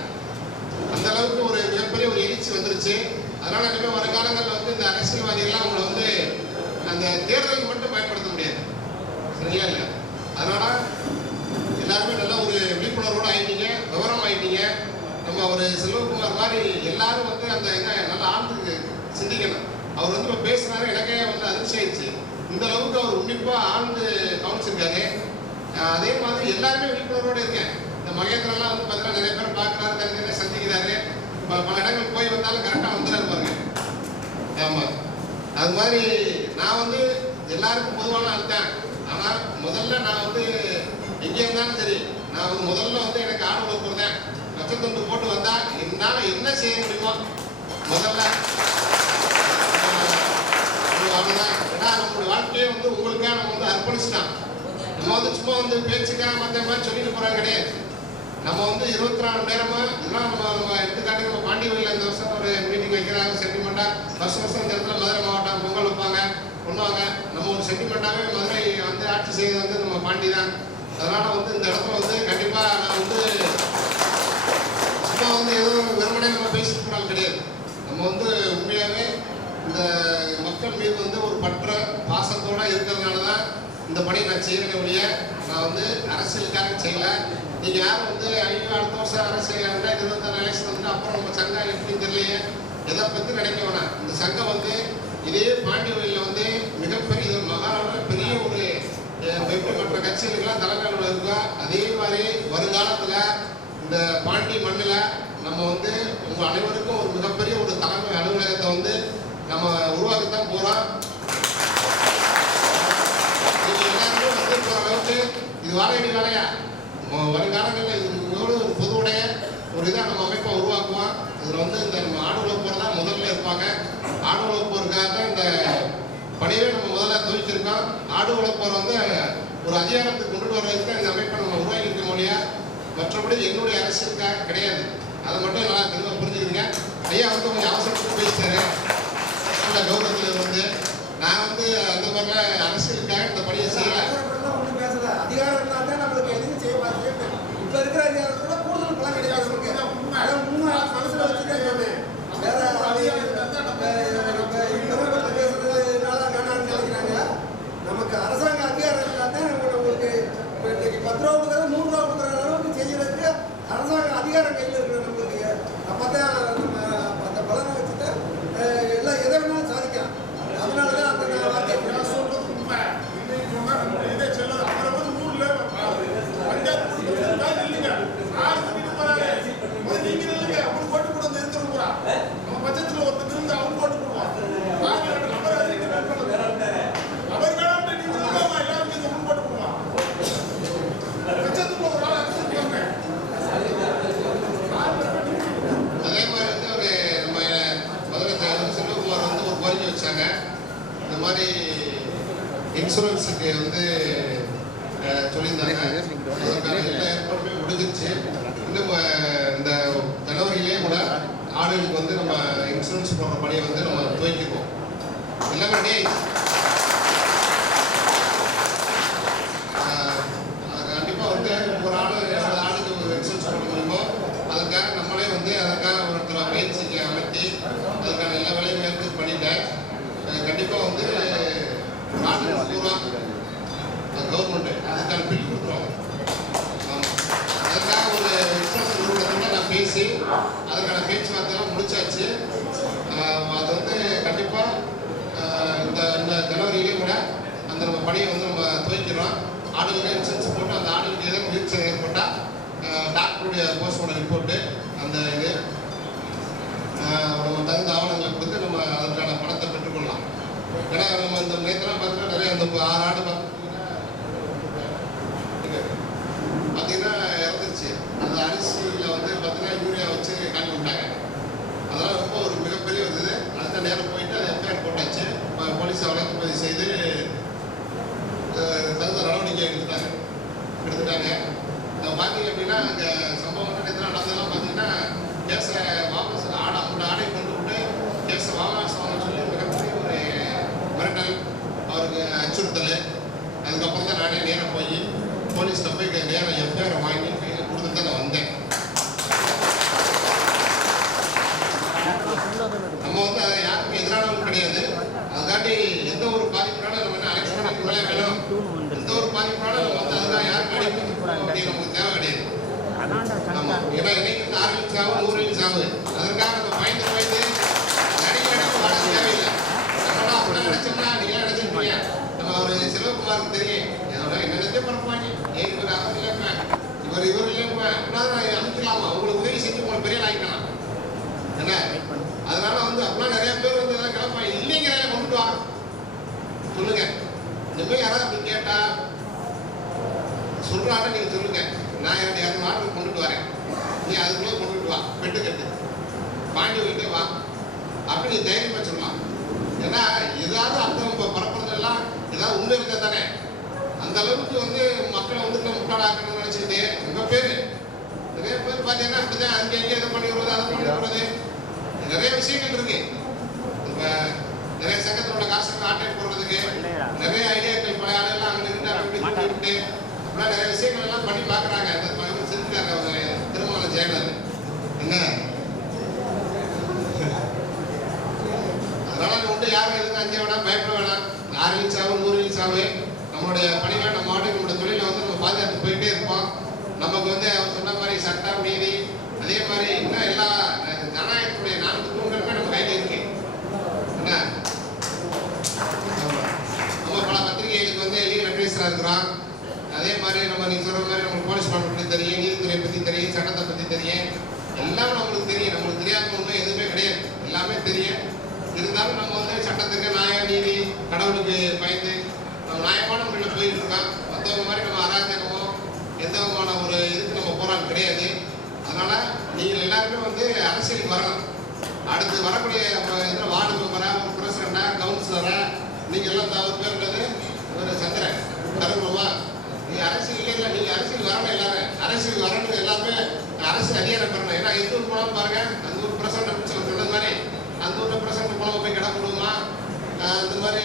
அந்த அளவுக்கு ஒரு மிகப்பெரிய ஒரு எழுச்சி வந்துருச்சு. அதனால இனிமேல் வருங்காலங்களில் வந்து இந்த அரசியல்வாதிகள்லாம் அவங்களை வந்து அந்த தேர்தலுக்கு மட்டும் பயன்படுத்த முடியாது. சரியா இல்லை? அதனால எல்லாருமே நல்ல ஒரு விழிப்புணர்வோடு ஆயிட்டீங்க, விவரம் ஆயிட்டீங்க. நம்ம ஒரு செல்வகுமார் மாதிரி எல்லாரும் வந்து அந்த இதை நல்லா ஆழ்ந்து சிந்திக்கணும். அவர் வந்து இப்போ பேசுனாரு, எனக்கே வந்து அதிர்ச்சி ஆயிடுச்சு. இந்த அளவுக்கு அவர் உன்னிப்பாக ஆழ்ந்து கவனிச்சிருக்காரு. அதே மாதிரி எல்லாருமே விழிப்புணர்வோடு இருக்கேன். இந்த மகேந்திரன்லாம் வந்து பார்த்தீங்கன்னா நிறைய பேர் பார்க்குறாரு, தனித்தனியாக சந்திக்கிறாரு. பல இடங்கள் போய் வந்தாலும் கரெக்டாக வந்துடாரு பாருங்க. ஆமாம், அது மாதிரி நான் வந்து எல்லாருக்கும் பொதுவான ஆள் தான். ஆனால் முதல்ல நான் வந்து எங்கே இருந்தாலும் சரி, நான் வந்து முதல்ல வந்து எனக்கு ஆர்வம் இருக்கிறேன். லட்சத்தொண்டு போட்டு வந்தால் என்னால் என்ன செய்ய முடியுமோ முதல்ல அவ்வளோதான். ஏன்னா நம்மளுடைய வாழ்க்கையே வந்து உங்களுக்காக நம்ம வந்து அர்ப்பணிச்சுட்டான். நம்ம வந்து சும்மா வந்து பேச்சுக்காக மற்ற மாதிரி சொல்லிட்டு போகிறாங்க கிடையாது. நம்ம வந்து 24 மணி நேரமா இதெல்லாம் நம்ம எடுத்துக்காட்டு நம்ம பாண்டியவெளியில் இந்த வருஷம் ஒரு மீட்டிங் வைக்கிறாங்க சென்டிமெண்ட்டாக. வருஷம் இந்த இடத்துல மதுரை மாவட்டம் பொங்கல் வைப்பாங்க பண்ணுவாங்க. நம்ம ஒரு சென்டிமெண்ட்டாகவே மதுரை வந்து ஆட்சி செய்வது வந்து நம்ம பாண்டி தான். அதனால் வந்து இந்த இடத்துல வந்து கண்டிப்பாக நான் வந்து சும்மா வந்து எதுவும் வெறுமனே நம்ம பேசிட்டு போனாலும் கிடையாது. நம்ம வந்து உண்மையாகவே இந்த மக்கள் மீது வந்து ஒரு பற்ற பாசத்தோடு இருக்கிறதுனால தான் இந்த பணியை நான் செய்கிறேன் ஒழிய நான் வந்து அரசியலுக்காக செய்யலை. நீங்கள் யாரும் வந்து ஐயோ அடுத்த வருஷம் அரசியல் 2026 எலெக்ஷன் வந்துட்டு அப்புறம் நம்ம சங்கம் எப்படின்னு தெரியலையே எதை பற்றி நினைக்க வேணாம். இந்த சங்கம் வந்து இதே பாண்டியவெளியில் வந்து மிகப்பெரிய இது மகாராஷ்டிரா பெரிய ஒரு எப்படி மற்ற கட்சிகளுக்கெல்லாம் தலைமையில் இருக்கோ அதே மாதிரி வருங்காலத்தில் இந்த பாண்டி மண்ணில் நம்ம வந்து உங்கள் அனைவருக்கும் ஒரு மிகப்பெரிய ஒரு தலைமை அலுவலகத்தை வந்து நம்ம உருவாக்கத்தான் போகிறோம். நீங்கள் எல்லாருமே வந்து போகிற அளவுக்கு இது வாழையடி வேலையா வருங்காலங்களில் இது ஒரு பொதுவுடைய ஒரு இதாக நம்ம அமைப்பை உருவாக்குவோம். இதில் வந்து இந்த நம்ம ஆடு உழப்போர் தான் முதல்ல இருப்பாங்க. ஆடு உழப்போருக்காக தான் இந்த பணியை நம்ம முதல்ல துவக்கியிருக்கோம். ஆடு உழப்போர் வந்து ஒரு அதிகாரத்துக்கு கொண்டு வர்றதுக்கு இந்த அமைப்பை நம்ம உருவாக்கியிருக்க முடியா. மற்றபடி என்னுடைய அரசியலுக்காக கிடையாது. அதை மட்டும் நல்லா தெளிவாக புரிஞ்சுக்கிறீங்க. ஐயா வந்து கொஞ்சம் அவசரத்துக்கு பேசிட்டாரு. நல்ல கௌரவத்தில் வந்து நான் வந்து அந்த மாதிரிலாம் அரசியலுக்காக இந்த பணியை செய்யலை. அதிகாரம் இருந்தால் தான் நம்மளுக்கு எதுவும் செய்ய பார்த்து இப்போ இருக்கிற அதிகாரம் கூட கூடுதல் பலம் கிடையாது. மனசில் வச்சுதான் சொன்னேன். வேற பேசுறதுனால வேணான்னு நினைக்கிறாங்க. நமக்கு அரசாங்க அதிகாரம் இருந்தால் தான் உங்களுக்கு இன்னைக்கு 10 ரூபா கொடுக்குறது 3 ரூபா கொடுக்குற அளவுக்கு செய்யறதுக்கு அரசாங்க அதிகாரம் கையில் இருக்கிற நம்மளுக்கு அப்போ தான் நம்ம அந்த பலனை வச்சு தான் எல்லாம் எதை வேணாலும் சாதிக்கலாம். அதனால தான் அந்த வார்த்தை சொல்றது உண்மை. இதே செல்லுது அவரை வந்து ஊர்ல பஞ்சாயத்து இல்லைங்க நீங்க இல்லைங்க அவங்க போட்டு கூட வந்து இருக்கிற நம்ம பட்சத்தில் ஒருத்தர் இருந்து அவங்க போட்டு போடுவாங்க. அவர்களாம் நீங்க எல்லாரும் சேர்ந்து போட்டு போடுவாங்க. பட்சத்துக்கு ஒரு ஆள் அதே மாதிரி வந்து ஒரு நம்ம மதுரை செல்வகுமார் வந்து ஒரு கோரிக்கை வச்சாங்க. இந்த மாதிரி இன்சூரன்ஸுக்கு வந்து சொல்லியிருந்தாங்க. அதற்கான எல்லா ஏற்பாடுமே முடிஞ்சிருச்சு. இன்னும் இந்த ஜனவரியிலே கூட ஆடுகளுக்கு வந்து நம்ம இன்சூரன்ஸ் போடுற பணியை வந்து நம்ம துவக்கிடுவோம். எல்லாமே ரெடி ஆயிடுச்சு. கண்டிப்பாக வந்து ஒரு ஆடுக்கு ஒரு இன்சூரன்ஸ் போட முடியுமோ அதுக்காக நம்மளே வந்து அதற்காக ஒருத்தர பயிற்சிக்கு அமைத்தி அதுக்கான எல்லா வேலையும் ஏற்பாடு பண்ணிட்டேன். கண்டிப்பாக வந்து கவர்மெண்ட் அதுக்கான பில் கொடுத்துருவாங்க. அதுக்காக ஒரு இன்சூரன்ஸ் நிறுவனத்தோட நான் பேசி அதுக்கான பேச்சுவார்த்தைலாம் முடிச்சாச்சு. அது வந்து கண்டிப்பாக இந்த ஜனவரியிலே கூட அந்த நம்ம பணியை வந்து நம்ம துவக்கிறோம். ஆடுகளுக்கு இன்சூரன்ஸ் போட்டு அந்த ஆடுகளுக்கு எதாவது முயற்சி ஏற்பட்டால் டாக்டருடைய போஸ்ட்மார்ட்டம் ரிப்போர்ட்டு அந்த இது நம்ம தகுந்த ஆவணங்களை கொடுத்து நம்ம அதுக்கான பணத்தை பெற்றுக்கொள்ளலாம். ஏன்னா நம்ம இந்த நேரத்தெல்லாம் பார்த்தீங்கன்னா நிறைய அந்த 6 ஆடு பார்த்தீங்கன்னா இறந்துருச்சு. அந்த அரிசியில் வந்து பார்த்தீங்கன்னா யூரியா வச்சு காட்டி விட்டாங்க. அதெல்லாம் ரொம்ப ஒரு மிகப்பெரிய ஒரு இது. அந்த நேரம் போயிட்டு அதை எஃப்ஐஆர் போட்டாச்சு. போலீஸ் வழக்கு பதிவு செய்து தகுந்த நடவடிக்கை எடுத்துட்டாங்க. பார்த்தீங்க அப்படின்னா அங்கே சம்பவம் நேரத்தில் ஏன்னா இன்னைக்கு வந்து 6 வீல் சாவு 100 வீல் சாவு. அதற்காக நம்ம பயந்து நடிகை வாட தேவையில்லை. நம்மளாம் அப்படிலாம் நினைச்சோம்னா நீங்களாம் நினைச்சிருப்பீங்க. நம்ம ஒரு செல்வகுமாருக்கு தெரியும் என்னென்னத்தையும் பரப்பாங்க. இவர் அவர் இல்லைப்பா, இவர் இல்லைப்பா, அப்படின்னா அனுப்பிக்கலாமா, உங்களுக்கு உதவி செஞ்சு உங்களை பெரிய ஆகிக்கலாம் என்ன. அதனால வந்து அப்படிலாம் நிறைய பேர் வந்து எதாவது கிளப்பாங்க. இல்லைங்கிற கொண்டுட்டு வாங்க சொல்லுங்க. இனிமேல் யாராவது அப்படி கேட்டா சொல்றாங்க, நீங்க சொல்லுங்க, நான் என்னுடைய 2 மாடல் கொண்டுட்டு வரேன், நீ அதுக்குள்ளே கொண்டுட்டு வா, பெட்டு கட்டு பாண்டி வைக்க வா அப்படி நீ தைரியமா சொல்லலாம். ஏன்னா ஏதாவது அர்த்தம் இப்போ பரப்புறதெல்லாம் ஏதாவது உண்மை இருந்தா தானே. அந்த அளவுக்கு வந்து மக்களை வந்து முட்டாளாக்கணும்னு நினைச்சுக்கிட்டு ரொம்ப பேர் நிறைய பேர் பார்த்தீங்கன்னா அப்படிதான் அங்கே எங்கே இதை பண்ணி விடுறது அதை பண்ணி விடுறது நிறைய விஷயங்கள் இருக்கு. இப்போ நிறைய சங்கத்தில் உள்ள காசுக்கு ஆட்டை போடுறதுக்கு நிறைய ஐடியாக்கள் பழைய ஆளெல்லாம் அங்கே இருந்து அப்படி விட்டு அப்படிலாம் நிறைய விஷயங்கள் எல்லாம் பண்ணி பார்க்குறாங்க. அந்த செஞ்சுட்டாங்க அவங்க திருமணம் ஜெயலலிதா என்ன. அதனால உண்டு யாரும் எதுவும் அஞ்ச வேணாம், பயப்பட வேணாம். 6 வீல் சாவு 100 வீல் சாவு நம்மளுடைய பணிகளை நம்ம நம்மளுடைய தொழிலை வந்து நம்ம பாதுகாத்து போயிட்டே இருப்போம். நமக்கு வந்து அவர் சொன்ன மாதிரி சட்டம் நீதி அதே மாதிரி இன்னும் எல்லா ஜனநாயகத்துடைய 4 தூண்களுமே நம்ம கையில் இருக்கு என்ன. நம்ம பல பத்திரிகைகளுக்கு வந்து லீகல் அட்வைஸராக இருக்கிறோம். அதே மாதிரி நம்ம நீங்க சொல்ற மாதிரி நம்மளுக்கு போலீஸ் பற்றி தெரியும், நீதித்துறை பற்றி தெரியும், சட்டத்தை பற்றி தெரியும், எல்லாம் நம்மளுக்கு தெரியும். நம்மளுக்கு தெரியாத ஒன்றும் எதுவுமே கிடையாது, எல்லாமே தெரியும். இருந்தாலும் நம்ம வந்து சட்டத்துக்கு நியாயம் நீதி கடவுளுக்கு பயந்து நம்ம நியாயமான முறையில் போயிட்டு இருக்கோம். மற்றவங்க மாதிரி நம்ம அராஜகமோ எந்த விதமான ஒரு இதுக்கு நம்ம போராட்டம் கிடையாது. அதனால நீங்கள் எல்லாருமே வந்து அரசியலுக்கு வரணும். அடுத்து வரக்கூடிய இதில் வார்டு மெம்பரா ஒரு பிரசிடண்டா கவுன்சிலரா நீங்கள் எல்லாம் ஒரு பேர் உள்ளது ஒரு சந்திரன் கருமா நீங்கள் அரசியல் இல்லை, நீங்கள் அரசியல் வரணும். எல்லாரும் அரசியல் வரணும், எல்லாமே அரசியல் அதிகாரம் பெறணும். ஏன்னா எந்த ஊர் போனாலும் பாருங்க அந்த ஊர் பிரசிடண்ட் அப்படின்னு சொல்றது மாதிரி அந்த ஊரில் பிரசிடண்ட் போனவங்க போய் கிட போடுமா அந்த மாதிரி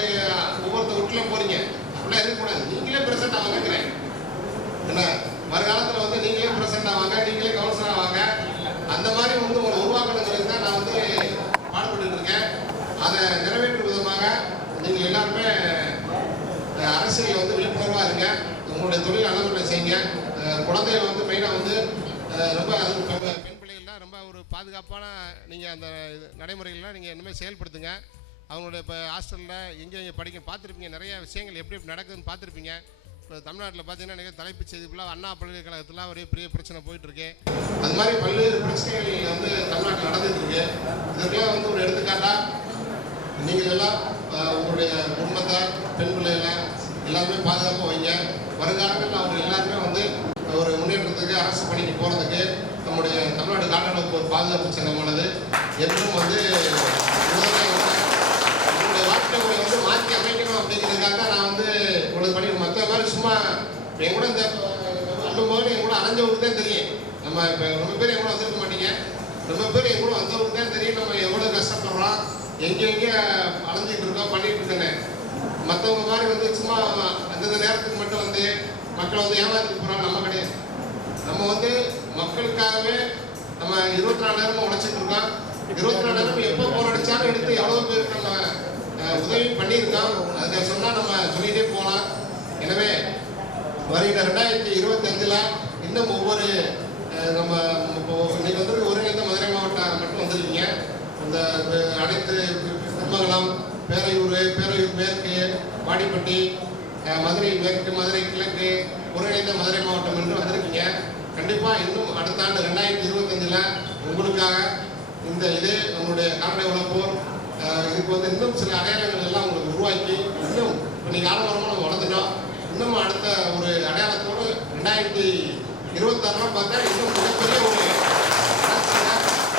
ஒவ்வொருத்த வீட்டில் போறீங்க அப்படிலாம் இருக்கக்கூடாது. நீங்களே பிரசிடண்ட் ஆவாங்கிறேன் என்ன. வருங்காலத்தில் வந்து நீங்களே பிரசிடண்ட் ஆவாங்க, நீங்களே கவுன்சிலர் ஆவாங்க. அந்த மாதிரி வந்து உங்களை உருவாக்கணுங்கிறது தான் நான் வந்து பாடுபட்டு இருக்கேன். அதை நிறைவேற்றும் விதமாக நீங்கள் எல்லாருமே அரசியல் வந்து விழிப்புணர்வாக இருங்க. உங்களுடைய தொழில் அளவில் செய்யுங்க. குழந்தைகள் வந்து மெயினாக வந்து ரொம்ப பெண் பிள்ளைகள்லாம் ரொம்ப ஒரு பாதுகாப்பான நீங்கள் அந்த நடைமுறைகள்லாம் நீங்கள் இனிமேல் செயல்படுத்துங்க. அவங்களுடைய இப்போ ஹாஸ்டலில் எங்கே படிக்க பார்த்துருப்பீங்க, நிறைய விஷயங்கள் எப்படி நடக்குதுன்னு பார்த்துருப்பீங்க. இப்போ தமிழ்நாட்டில் பார்த்தீங்கன்னா நிறைய தலைப்புச் செய்தி ஃபுல்லாக அண்ணா பல்கலைக்கழகத்துலாம் ஒரே பெரிய பிரச்சனை போயிட்டுருக்கு. அது மாதிரி பல்வேறு பிரச்சனைகள் வந்து தமிழ்நாட்டில் நடந்துகிட்ருக்கு. இதுக்கெல்லாம் வந்து ஒரு எடுத்துக்காட்டாக நீங்கள் எல்லாம் உங்களுடைய குடும்பத்தை பெண் பிள்ளைகளை எல்லாருமே பாதுகாப்பாக வைங்க. வருங்காலங்களில் அவங்க எல்லாருமே வந்து ஒரு முன்னேற்றத்துக்கு அரசு பணிக்கு போகிறதுக்கு நம்முடைய தமிழ்நாடு கால்நடைக்கு ஒரு பாதுகாப்பு சங்கமானது என்றும் வந்து உங்களுடைய வாழ்க்கை முறை வந்து மாற்றி அமைக்கணும் அப்படிங்கிறதுக்காக நான் வந்து உங்களுக்கு பண்ணி மற்ற மாதிரி சும்மா என் கூட இந்த அள்ளும்போது என் கூட அலைஞ்சவங்களுக்கு தான் தெரியும். நம்ம இப்போ ரொம்ப பேர் என் கூட வந்திருக்க மாட்டீங்க, ரொம்ப பேர் என் கூட வந்தவங்களுக்கு தான் தெரியும் நம்ம எவ்வளோ கஷ்டப்படுறோம், எங்கே அலைஞ்சிட்டு இருக்கோம் பண்ணிட்டு இருக்கேன்னு. மற்றவங்க மாதிரி வந்து சும்மா அந்தந்த நேரத்துக்கு மட்டும் வந்து மக்களை வந்து ஏமாத்திட்டு போகிறாங்க. நம்ம கிடையாது. நம்ம வந்து மக்களுக்காகவே நம்ம 24 நேரமும் உழைச்சிட்டு இருக்கோம். 24 நேரமும் எப்போ போராடிச்சாலும் எடுத்து எவ்வளோ பேருக்கு நம்ம உதவி பண்ணியிருக்கோம். அதை சொன்னால் நம்ம சொல்லிகிட்டே போகலாம். எனவே வருகிற 2025 இன்னும் ஒவ்வொரு நம்ம இப்போ இன்னைக்கு வந்து ஒருங்கிணைந்த மதுரை மாவட்டம் மட்டும் வந்திருக்கீங்க. இந்த அனைத்து திருமங்கலம், பேரையூர் மேற்கு, வாடிப்பட்டி, மதுரை மேற்கு, மதுரை கிழக்கு, ஒருங்கிணைந்த மதுரை மாவட்டம் என்று வந்திருக்கீங்க. கண்டிப்பாக இன்னும் அடுத்த ஆண்டு 2025 உங்களுக்காக இந்த இது நம்மளுடைய கால்நடை வளர்ப்போர் இதுக்கு வந்து இன்னும் சில அடையாளங்கள் எல்லாம் உங்களுக்கு உருவாக்கி இன்னும் இப்போ நீங்கள் ஆலமரமாக நம்ம வளர்த்துட்டோம். இன்னும் அடுத்த ஒரு அடையாளத்தோடு 2026 பார்த்தா இன்னும் மிகப்பெரிய ஒரு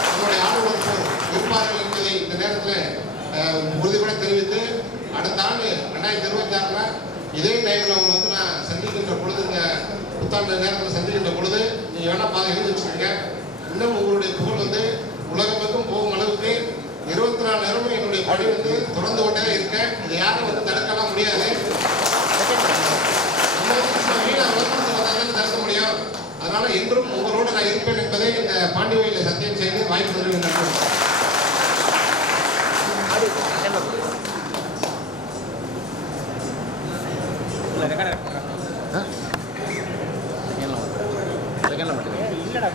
நம்மளுடைய ஆடு வளர்ப்போர் இருப்பார்கள் என்பதை இந்த நேரத்தில் உறுதிபட தெரிவித்து அடுத்த ஆண்டு 2026 இதே டைமில் அவங்க வந்து நான் சந்திக்கின்ற பொழுது இந்த புத்தாண்டு நேரத்தில் சந்திக்கின்ற பொழுது நீங்கள் வேணால் எழுதி வச்சுக்கோங்க. இன்னும் உங்களுடைய புகழ் வந்து உலகம் பக்கம் போகும் அளவுக்கு 24 நேரமும் என்னுடைய பணி வந்து தொடர்ந்து கொண்டே இருக்கேன். இது யாரும் வந்து தடுக்கலாம் முடியாது. வீணாக வளர்த்து வந்தாலும் தடுக்க முடியும். அதனால இன்றும் உங்களோடு நான் இருப்பேன் என்பதை இந்த பாண்டி கோயிலில் சத்தியம் செய்து வாய்ப்பு நன்றி. இல்லடா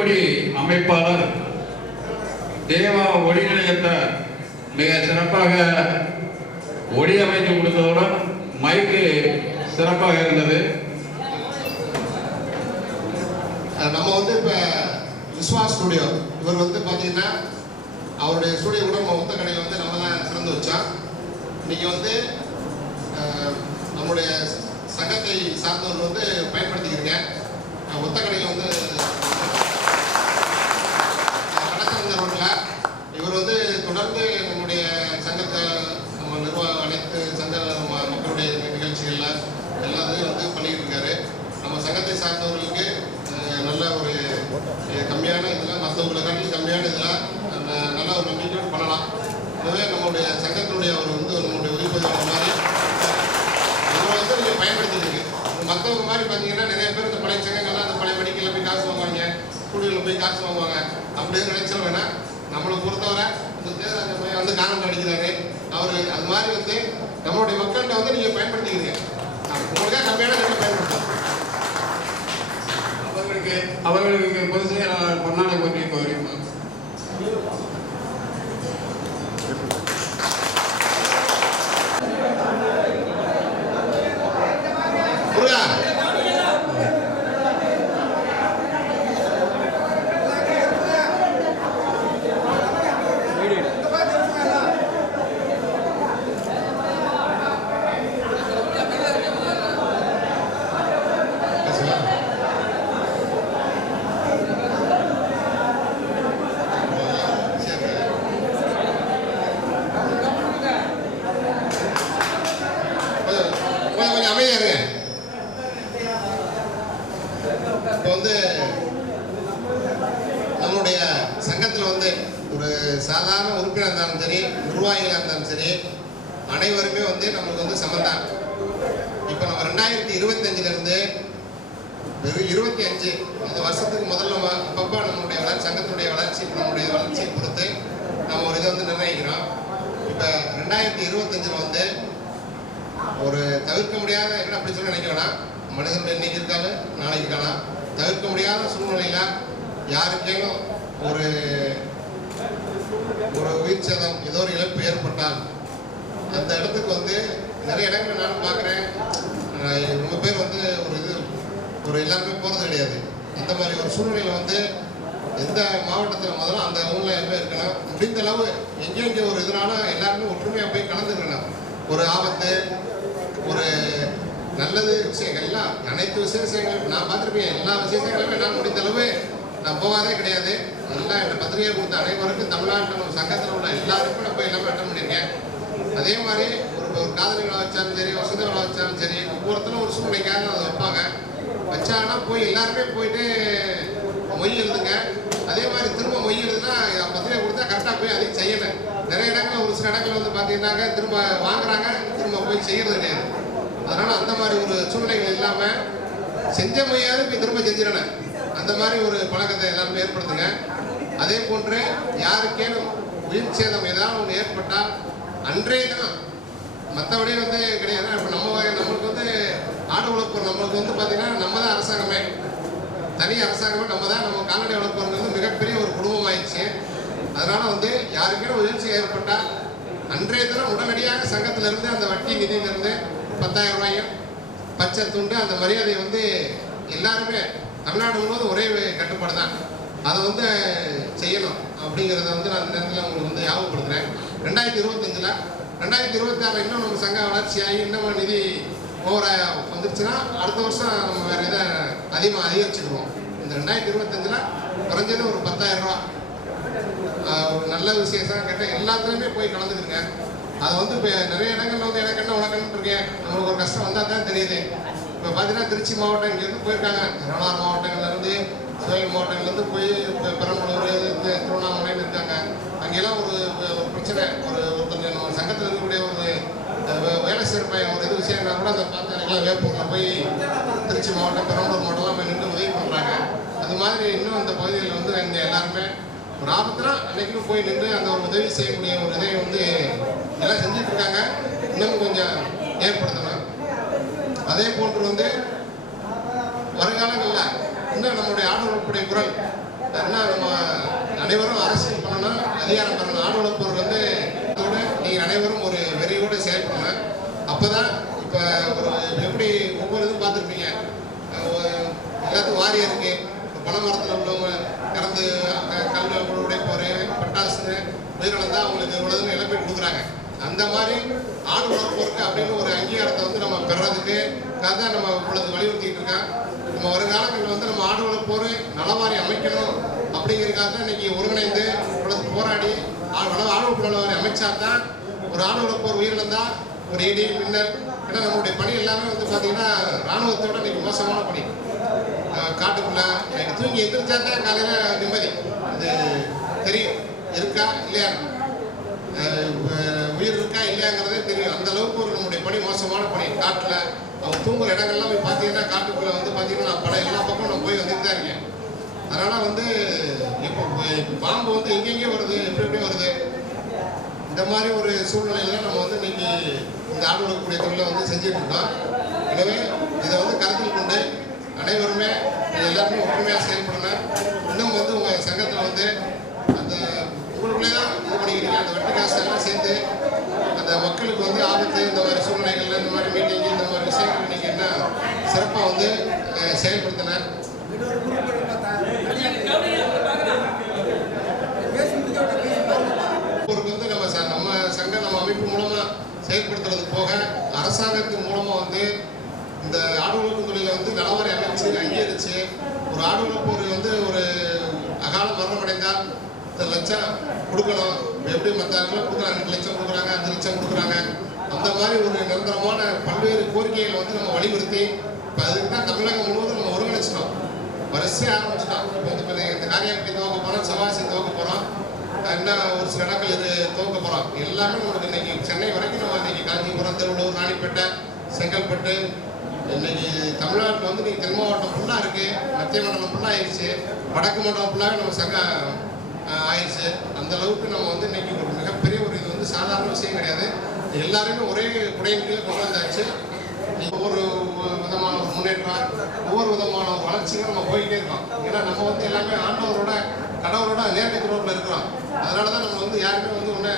ஒளி அமைப்பாளர் தேவா ஒளி நிலையத்தை மிக சிறப்பாக ஒளி அமைத்து கொடுத்ததுடன் மைக்கு சிறப்பாக இருந்தது. நம்ம வந்து இப்போ விஸ்வா ஸ்டுடியோ இவர் வந்து பார்த்தீங்கன்னா அவருடைய ஸ்டுடியோ கூட நம்ம ஒத்த கடையில் வந்து நம்ம தான் திறந்து வச்சோம். இன்னைக்கு வந்து நம்முடைய சங்கத்தை சார்ந்தவர் வந்து பயன்படுத்திக்கிறீங்க. ஒத்த கடையில் வந்து வடக்கந்தரோட்டில் இவர் வந்து தொடர்ந்து நம்முடைய சங்கத்தை நம்ம நிர்வாக அனைத்து சங்க மக்களுடைய நிகழ்ச்சிகளில் எல்லாத்தையும் வந்து பண்ணிக்கிட்டு இருக்காரு. நம்ம சங்கத்தை சார்ந்தவர்களுக்கு நல்ல ஒரு கம்மியான இதில் மற்றவங்களை காட்டிலும் கம்மியான இதில் நல்ல ஒரு நம்பிக்கையோடு பண்ணலாம். எனவே நம்மளுடைய சங்கத்தினுடைய ஒரு வந்து நம்மளுடைய உதவிப்பதிவாளர் மாதிரி இவரை வந்து நீங்கள் பயன்படுத்திருக்கு. மற்றவங்க மாதிரி பார்த்தீங்கன்னா நிறைய பேர் இந்த பழைய சங்கங்கள்லாம் அந்த பழைய மெடிக்கலில் போய் காசு வாங்குவாங்க, ஸ்கூலில் போய் காசு வாங்குவாங்க. அப்படின்னு நினைச்சோம் வேணா நம்மளை பொறுத்தவரை இந்த தேர்தல் பையன் வந்து காரணம் அடிக்கிறாரு அவர் அது மாதிரி வந்து நம்மளுடைய மக்கள்கிட்ட வந்து நீங்கள் பயன்படுத்திக்கிறீங்க. உங்களுக்காக கம்மியான ரேட்டில் பயன்படுத்தலாம். அவர்களுக்கு பொதுச் செயலாளர் பொன்னாடை பற்றி கோரிமா. கொஞ்சம் அமைதியா இருங்க. இப்போ வந்து நம்மளுடைய சங்கத்தில் வந்து ஒரு சாதாரண உறுப்பினர் இருந்தாலும் சரி, நிர்வாகிகளாக இருந்தாலும் சரி, அனைவருமே வந்து நம்மளுக்கு வந்து சமந்தான். இப்போ நம்ம 2025 வெறும் 25 இந்த வருஷத்துக்கு முதல்ல அப்பப்போ நம்மளுடைய வளர்ச்சி சங்கத்தினுடைய வளர்ச்சி நம்மளுடைய வளர்ச்சியை பொறுத்து நம்ம ஒரு இதை வந்து நிர்ணயிக்கிறோம். இப்போ 2025 வந்து ஒரு தவிர்க்க முடியாத என்ன அப்படி சொல்லி நினைக்க வேணாம். மனிதனுடைய இன்னைக்கு இருக்காலும் நாளைக்கு இருக்கலாம். தவிர்க்க முடியாத சூழ்நிலையில் யாருக்கேனும் ஒரு ஒரு உயிர் சேதம் ஏதோ ஒரு இழப்பு ஏற்பட்டால் அந்த இடத்துக்கு வந்து நிறைய இடங்கள் நானும் பார்க்குறேன். ரொம்ப பேர் வந்து ஒரு எல்லாருமே போகிறது கிடையாது. அந்த மாதிரி ஒரு சூழ்நிலையில் வந்து எந்த மாவட்டத்தில் முதல்ல அந்த ஊரில் எல்லாமே இருக்கணும். முடிந்த அளவு எங்கேயும் ஒரு இதனால எல்லாருமே ஒற்றுமையாக போய் கலந்துக்கணும். ஒரு ஆபத்து ஒரு நல்லது விஷயங்கள் எல்லாம் அனைத்து விசேஷங்கள் நான் பார்த்துருப்பேன். எல்லா விசேஷங்களுமே நான் முடிந்த அளவு நான் போகாதே கிடையாது. எல்லாம் என்னை பத்திரிகை கொடுத்த அனைவருக்கும் தமிழ்நாட்டில் சங்கத்தில் உள்ள எல்லாருக்கும் நான் போய் எல்லாமே அட்டன் பண்ணியிருக்கேன். அதே மாதிரி ஒரு காதலி விழா வச்சாலும் சரி, வசந்த விழா வச்சாலும் சரி, ஒவ்வொருத்தரும் ஒரு சூழ்நிலைக்காக அதை வைப்பாங்க. வச்சாங்கன்னா போய் எல்லாருமே போயிட்டு மொய் எழுதுங்க. அதே மாதிரி திரும்ப மொய் எழுதுனா பத்திரிகை கொடுத்தா கரெக்டாக போய் அதையும் செய்யணும். நிறைய இடங்களில் ஒரு சில இடங்களில் வந்து பார்த்தீங்கன்னாக்க திரும்ப வாங்குறாங்க, திரும்ப போய் செய்கிறது கிடையாது. அதனால் அந்த மாதிரி ஒரு சூழ்நிலைகள் இல்லாமல் செஞ்ச மொழியாவது போய் திரும்ப செஞ்சிடணும். அந்த மாதிரி ஒரு பழக்கத்தை எல்லாருமே ஏற்படுத்துங்க. அதே போன்று யாருக்கேனும் உயிர் சேதம் ஏதாவது ஒன்று ஏற்பட்டால் அன்றைய தினம் மற்றபடி வந்து கிடையாது. இப்போ நம்மளுக்கு வந்து ஆடு வளர்ப்பு நம்மளுக்கு வந்து பார்த்தீங்கன்னா நம்ம தான் அரசாங்கமே, தனி அரசாங்கமே நம்ம தான். நம்ம கால்நடை வளர்ப்புங்கிறது மிகப்பெரிய ஒரு குடும்பம் ஆயிடுச்சு. அதனால் வந்து யாருக்கேனும் உயிர்ச்சி ஏற்பட்டால் அன்றைய தினம் உடனடியாக சங்கத்திலிருந்து அந்த வட்டி நிதியிலிருந்து 10,000 ரூபாயும் பச்சை துண்டு அந்த மரியாதையை வந்து எல்லாருமே தமிழ்நாடு முழுவதும் ஒரே கட்டுப்பாடு தான். அதை வந்து செய்யணும் அப்படிங்கிறத வந்து நான் இந்த நேரத்தில் உங்களுக்கு வந்து ஞாபகப்படுத்துகிறேன். 2025 2026 இன்னும் நம்ம சங்க வளர்ச்சியாகி இன்னும் நிதி ஓவராக வந்துருச்சுன்னா அடுத்த வருஷம் நம்ம வேறு இதை அதிகரிச்சுக்குவோம். இந்த 2025 குறைஞ்சது ஒரு 10,000 ரூபா ஒரு நல்ல விசேஷம் கேட்டால் எல்லாத்துலேயுமே போய் கலந்துக்குங்க. அதை வந்து இப்போ நிறைய இடங்கள்ல வந்து எனக்கு என்ன உனக்குன்னு இருக்கேன். நம்மளுக்கு ஒரு கஷ்டம் வந்தால் தான் தெரியுது. இப்போ பார்த்தீங்கன்னா திருச்சி மாவட்டம் இங்கேருந்து போயிருக்காங்க, திருவண்ணாமலை மாவட்டங்கள்லேருந்து, சிவகங்கை மாவட்டங்கள்லேருந்து போய் பெரம்பலூர், திருவண்ணாமலைன்னு இருக்காங்க. அங்கெல்லாம் ஒரு பிரச்சனை, ஒருத்தர் நம்ம சங்கத்தில் இருக்கக்கூடிய ஒரு வேலை செய்கிற ஒரு இது விஷயம்னா கூட அதை பார்த்து எனக்குலாம் வேப்பூரில் போய் திருச்சி மாவட்டம், பெரம்பலூர் மாவட்டம்லாம் போய் நின்று உதவி பண்ணுறாங்க. அது மாதிரி இன்னும் அந்த பகுதியில் வந்து இங்கே எல்லாருமே ஒரு ஆபத்துனா அன்றைக்கும் போய் நின்று அந்த ஒரு உதவி செய்யக்கூடிய ஒரு இதை வந்து எல்லாம் செஞ்சுட்டு இருக்காங்க. இன்னும் கொஞ்சம் ஏற்படுத்தணும். அதே போன்று வந்து வருங்காலங்களில் இன்னும் மக்களுடைய குரல் என்ன, நம்ம அனைவரும் அரசியல் பண்ணணும், அதிகாரம் பெறணும். ஆடு வளர்ப்போர் வந்து நீங்கள் அனைவரும் ஒரு வெறியோடு செயல்படணும். அப்போ தான் இப்போ ஒரு எப்படி ஒவ்வொரு இதுவும் பார்த்துருப்பீங்க, எல்லாத்துக்கும் வாரியம் இருக்குது. இப்போ பனை மரத்தில் உள்ளவங்க இறந்து கல் உடைப்போர், பட்டாசு உயிரிழந்தால் அவங்களுக்கு இவ்வளோதுன்னு இழப்பீடு கொடுக்குறாங்க. அந்த மாதிரி ஆடு வளர்ப்போருக்கு அப்படின்னு ஒரு அங்கீகாரத்தை வந்து நம்ம பெறதுக்கு தான் நம்ம இவ்வளவு வலியுறுத்திட்டு இருக்கோம். நம்ம வருங்காலங்களில் வந்து நம்ம ஆடு வளர்ப்போர் நலவாரி அமைக்கணும் அப்படிங்கிறதுக்காக தான் இன்னைக்கு ஒருங்கிணைந்து இவ்வளவு போராடி ஆடு வளர்ப்பு நலவாரி அமைச்சா தான் ஒரு ஆடு வளர்ப்போர் உயிரிழந்தா ஒரு இடி மின்னல். ஏன்னா நம்மளுடைய பணி எல்லாமே வந்து பார்த்தீங்கன்னா இராணுவத்தோட இன்னைக்கு மோசமான பணி. காட்டுக்குள்ள தூங்கி எந்திரிச்சா தான் காலையில் நிம்மதி, அது தெரியும் இருக்கா இல்லையா, உயிர் இருக்கா இல்லையாங்கிறதே தெரியும். அந்த அளவுக்கு ஒரு நம்முடைய பணி மோசமான பணி. காட்டில் அவங்க தூங்குற இடங்கள்லாம் போய் பார்த்தீங்கன்னா காட்டுக்குள்ளே வந்து பார்த்தீங்கன்னா நான் படம் எல்லா பக்கம் நான் போய் வந்துட்டு தான் இருக்கேன். அதனால் வந்து இப்போ பாம்பு வந்து எங்கெங்கே வருது, எப்படி வருது, இந்த மாதிரி ஒரு சூழ்நிலையில நம்ம வந்து இன்னைக்கு இந்த ஆடு வளர்க்கக்கூடிய தொழிலை வந்து செஞ்சுட்டு இருக்கோம். எனவே இதை வந்து கருத்தில் கொண்டு அனைவருமே எல்லாருமே ஒற்றுமையாக செயல்படணும். இன்னும் வந்து உங்கள் சங்கத்தில் வந்து அந்த உங்களுக்குள்ளே தான் இது பண்ணிக்கிறீங்க, அந்த வெட்டு காசு எல்லாம் சேர்ந்து அந்த மக்களுக்கு வந்து ஆபத்து இந்த மாதிரி சூழ்நிலைகள்ல இந்த மாதிரி மீட்டிங் இந்த மாதிரி விஷயங்கள் நீங்கள் என்ன சிறப்பாக வந்து செயல்படுத்தினேன். வந்து நம்ம சங்கம் நம்ம அமைப்பு மூலமாக செயல்படுத்துறது போக அரசாங்கத்தின் மூலமாக வந்து இந்த ஆடு வளர்ப்பு தொழிலை வந்து நலவாரி அமைச்சு அங்கீகரித்து ஒரு ஆடு வளர்ப்போர் வந்து ஒரு அகால மரணம் அடைந்தால் 10 லட்சம் கொடுக்கணும். எப்படி மற்றவங்களும் கொடுக்குறாங்க, 2 லட்சம் கொடுக்குறாங்க, 5 லட்சம் கொடுக்குறாங்க. அந்த மாதிரி ஒரு நிரந்தரமான பல்வேறு கோரிக்கைகளை வந்து நம்ம வலியுறுத்தி இப்போ அதுக்கு தான் தமிழகம் முழுவதும் நம்ம ஒருங்கிணைச்சிட்டோம், வரிசையாக ஆரம்பிச்சிட்டோம். இப்போ வந்து இந்த காரியாபட்டி துவக்க போகிறோம், சிவாசி துவக்க போகிறோம், என்ன ஒரு சில இடங்கள் இது துவக்க போகிறோம். எல்லாமே நம்மளுக்கு இன்னைக்கு சென்னை வரைக்கும் நம்ம இன்னைக்கு காஞ்சிபுரம், திருவள்ளூர், ராணிப்பேட்டை, செங்கல்பட்டு, இன்னைக்கு தமிழ்நாட்டில் வந்து இன்னைக்கு தென் மாவட்டம் ஃபுல்லாக இருக்குது, மத்திய மண்டலம் ஃபுல்லாக ஆயிடுச்சு, வடக்கு மண்டலம் ஃபுல்லாக நம்ம சங்கம் ஆயிடுச்சு. அந்த அளவுக்கு நம்ம வந்து இன்னைக்கு ஒரு மிகப்பெரிய ஒரு இது வந்து சாதாரண விஷயம் கிடையாது. எல்லாருமே ஒரே குடையின் கீழே கொண்டு வந்தாச்சு. ஒவ்வொரு விதமான ஒரு முன்னேற்றம், ஒவ்வொரு விதமான ஒரு வளர்ச்சிகள் நம்ம போய்கிட்டே இருக்கோம். ஏன்னா நம்ம வந்து எல்லாமே ஆண்டவரோட கடவுளோட நேரடி தொடர்பில் இருக்கிறோம். அதனால தான் நம்ம வந்து யாருமே வந்து ஒன்று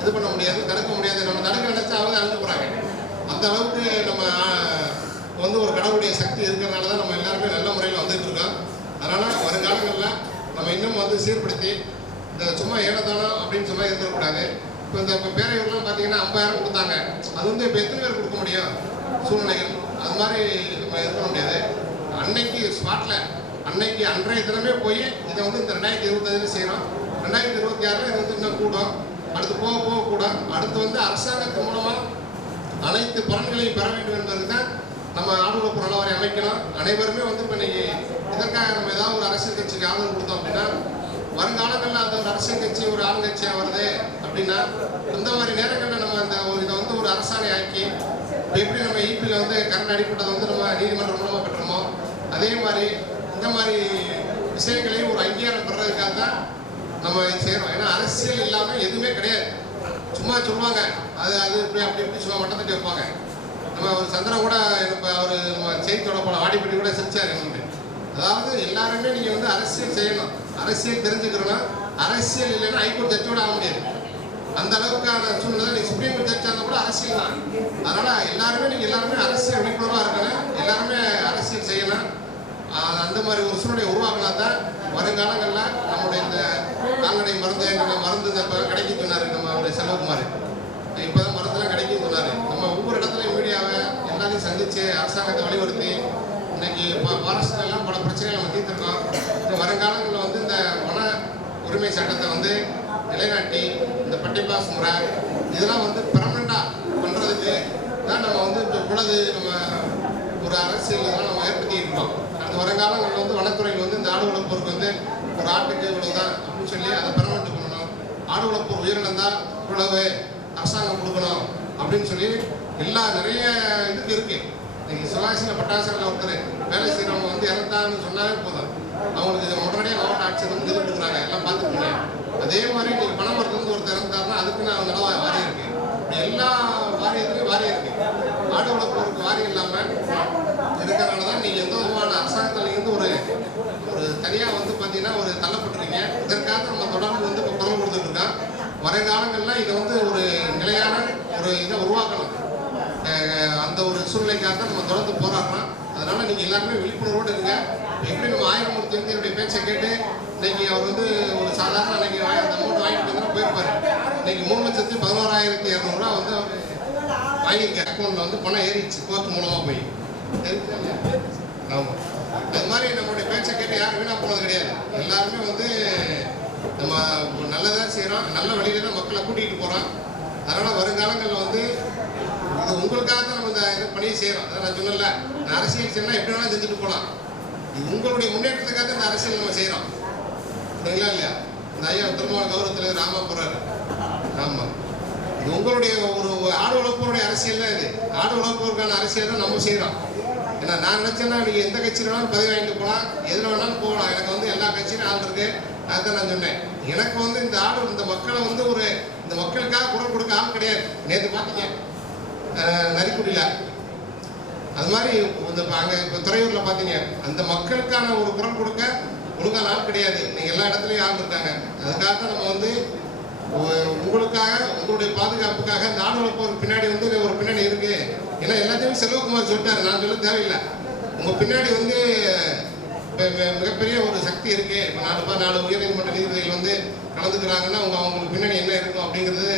இது பண்ண முடியாது, தடுக்க முடியாது. நம்ம தடுக்க நினைச்சா அவங்க அழிஞ்சு போகிறாங்க. அந்த அளவுக்கு நம்ம வந்து ஒரு கடவுளுடைய சக்தி இருக்கிறதுனால தான் நம்ம எல்லாருமே நல்ல முறையில் வந்துட்டு இருக்கோம். அதனால் வருங்காலங்களில் நம்ம இன்னும் வந்து சீர்படுத்தி இந்த சும்மா ஏனதானம் அப்படின்னு சும்மா இருக்கக்கூடாது. இப்போ இந்த பேரையூர்லாம் பார்த்தீங்கன்னா 50,000 கொடுத்தாங்க. அது வந்து இப்போ எத்தனை பேர் கொடுக்க முடியும் சூழ்நிலைகள், அது மாதிரி நம்ம இது பண்ண முடியாது. அன்னைக்கு ஸ்பாட்டில் அன்னைக்கு அன்றைய தினமே போய் இதை வந்து இந்த 2025 செய்கிறோம். 2026 இது வந்து இன்னும் கூடும், அடுத்து போக போக கூடும். அடுத்து வந்து அரசாங்கத்தின் மூலமாக அனைத்து பலன்களையும் பெற வேண்டும் என்பதுக்கு தான் நம்ம ஆடு வளர்ப்பு நலவாரி அமைக்கணும். அனைவருமே வந்து இப்போ இன்னைக்கு இதற்காக நம்ம ஏதாவது ஒரு அரசியல் கட்சிக்கு ஆதரவு கொடுத்தோம் அப்படின்னா வருங்காலங்களில் அந்த ஒரு அரசியல் கட்சி ஒரு ஆளுங்கட்சியாக வருது அப்படின்னா அந்த மாதிரி நேரங்களில் நம்ம அந்த ஒரு இதை வந்து ஒரு அரசாணை ஆக்கி எப்படி நம்ம ஈபியில் வந்து கரண்ட் அடிப்பட்டதை வந்து நம்ம நீதிமன்றம் மூலமாக பெற்றோமோ அதே மாதிரி இந்த மாதிரி விஷயங்களையும் ஒரு அங்கீகாரம் பெறதுக்காக தான் நம்ம இது செய்கிறோம். ஏன்னா அரசியல் இல்லாமல் எதுவுமே கிடையாது. சும்மா சொல்லுவாங்க அது இப்படி அப்படி இப்படி சும்மா மட்டம் தட்டி வைப்பாங்க. நம்ம ஒரு சந்திரன் கூட இப்போ அவர் நம்ம செய்தியோட போல வாடிப்பட்டி கூட சிரிச்சார் எங்களுக்கு. அதாவது எல்லாருமே நீங்கள் வந்து அரசியல் செய்யணும், அரசியல் தெரிஞ்சுக்கிறோன்னா அரசியல் இல்லைன்னா ஹைகோர்ட் ஜட்ஜோட ஆக முடியாது. அந்த அளவுக்கான சூழ்நிலை நீங்கள் சுப்ரீம் கோர்ட் ஜட்ஜாக இருந்தால் கூட அரசியல் தான். அதனால் எல்லாருமே அரசியல் விழிப்புணர்வாக இருக்கணும், எல்லாருமே அரசியல் செய்யணும். அந்த மாதிரி ஒரு சூழ்நிலை உருவாக்கினா தான் வருங்காலங்களில் நம்முடைய இந்த கால்நடை மருந்து இந்த கிடைக்கும் சொன்னார் நம்மளுடைய செல்வகுமார். இப்போ தான் மருந்தெல்லாம் கிடைக்கும் சொன்னார். நம்ம ஒவ்வொரு இடத்துலையும் மீடியாவை எல்லாத்தையும் சந்தித்து அரசாங்கத்தை வலியுறுத்தி இன்னைக்கு ஃபாரஸ்ட்லாம் பல பிரச்சனைகள் நம்ம தீர்த்துருக்கோம். இந்த வருங்காலங்களில் வந்து இந்த வன உரிமை சட்டத்தை வந்து நிலைநாட்டி இந்த பட்டிபாஸ் முறை இதெல்லாம் வந்து பெர்மனண்டாக பண்ணுறதுக்கு தான் நம்ம வந்து இப்போ உள்ளது நம்ம ஒரு அரசியல் இதெல்லாம் நம்ம ஏற்படுத்தி இருக்கோம். அந்த வருங்காலங்களில் வந்து வனத்துறையில் வந்து இந்த ஆடு வளர்ப்போருக்கு வந்து ஒரு ஆட்டுக்கு இவ்வளவு தான் அப்படின்னு சொல்லி அதை பெர்மனண்ட் பண்ணணும். ஆடு வளர்ப்போர் உயிரிழந்தால் இவ்வளவு அரசாங்கம் கொடுக்கணும் அப்படின்னு சொல்லி நிறைய இதுக்கு இருக்குது. இன்னைக்கு சிவாசியில் பட்டாசுகளில் ஒருத்தர் வேலை செய்கிறவங்க வந்து இறந்தாங்கன்னு சொன்னாலே போதும், அவங்களுக்கு இதை உடனடியாக மாவட்ட ஆட்சியர் வந்து இது கொடுக்குறாங்க, எல்லாம் பார்த்துக்கோங்க. அதே மாதிரி நீங்கள் பணமரத்துலேருந்து ஒருத்தர் இறந்தாருன்னா அதுக்குன்னு அவங்க நிலவா வாரியம் இருக்குது. எல்லா வாரியத்துலையும் வாரியம் இருக்குது. ஆடு வளர்ப்போருக்கு வாரியம் இல்லாமல் இருக்கிறனால தான் நீங்கள் எந்த விதமான அரசாங்கத்திலேருந்து ஒரு தனியாக வந்து பார்த்தீங்கன்னா ஒரு தள்ளப்பட்டிருக்கீங்க. இதற்காக நம்ம தொடர்ந்து வந்து இப்போ குரல் கொடுத்துட்டு இருக்கோம். வருங்காலங்களில் இதை வந்து ஒரு நிலையான ஒரு இதை உருவாக்கணும். அந்த ஒரு சூழ்நிலைக்காக தான் நம்ம தொடர்ந்து போராடுறோம். அதனால நீங்கள் எல்லாருமே விழிப்புணர்வோடு இருங்க. எப்படி நம்ம ஆயிரமூர்த்தி வந்து என்னுடைய பேச்சை கேட்டு இன்னைக்கு அவர் வந்து ஒரு சாதாரண அன்னைக்கு அந்த அமௌண்ட் வாங்கிட்டு வந்து போயிருப்பாரு. இன்னைக்கு 3,11,200 வந்து வாங்கியிருக்க அக்கௌண்ட்ல வந்து பணம் ஏறிடுச்சு கோர்ட் மூலமாக போய். ஆமாம், அது மாதிரி நம்மளுடைய பேச்சை கேட்டு யாரும் வீணாக போனது கிடையாது. எல்லாருமே வந்து நம்ம நல்லதாக செய்கிறோம், நல்ல வழியில தான் மக்களை கூட்டிகிட்டு போகிறோம். அதனால் வருங்காலங்களில் வந்து இது உங்களுக்காக தான் நம்ம இந்த இது பணியை செய்கிறோம். அதை நான் சொன்னல, அரசியல் செய்யலாம் எப்படி வேணாலும் செஞ்சுட்டு போகலாம். இது உங்களுடைய முன்னேற்றத்துக்காக தான் இந்த அரசியல் நம்ம செய்கிறோம். சரிங்களா இல்லையா? இந்த ஐயா திருமண கௌரவ தலைவர் ராமா போகிறாரு. ஆமாம், இது உங்களுடைய ஒரு ஆடு வளர்ப்போருடைய அரசியல் தான். இது ஆடு வளர்ப்போருக்கான அரசியல் தான் நம்ம செய்கிறோம். ஏன்னா நான் நினச்சேன்னா நீங்கள் எந்த கட்சியில் வேணாலும் பதவி வாங்கிட்டு போகலாம், எதில் வேணாலும் போகலாம். எனக்கு வந்து எல்லா கட்சியிலும் ஆள் இருக்கு. அதுதான் நான் சொன்னேன். எனக்கு வந்து இந்த ஆடு இந்த மக்களை வந்து இந்த மக்களுக்காக குரல் கொடுக்க ஆள் கிடையாது. நேற்று பார்த்தீங்க நரிக்குடியில் அது மாதிரி இந்த அங்கே இப்போ துறையூரில் பார்த்தீங்க, அந்த மக்களுக்கான ஒரு குரல் கொடுக்க ஒழுங்கான ஆள் கிடையாது. நீங்கள் எல்லா இடத்துலையும் ஆள் இருக்காங்க. அதுக்காக தான் நம்ம வந்து உங்களுக்காக உங்களுடைய பாதுகாப்புக்காக இந்த ஆடு வளர்ப்போருக்கு பின்னாடி வந்து ஒரு பின்னாடி இருக்கு. ஏன்னா எல்லாத்தையுமே செல்வகுமார் சொல்லிட்டாரு, நான் சொல்ல தேவையில்லை. உங்கள் பின்னாடி வந்து மிகப்பெரிய ஒரு சக்தி இருக்கு. இப்போ 4 உயர்நீதிமன்ற நீதிபதிகள் வந்து கலந்துக்கிறாங்கன்னா அவங்களுக்கு பின்னாடி என்ன இருக்கும் அப்படிங்கிறது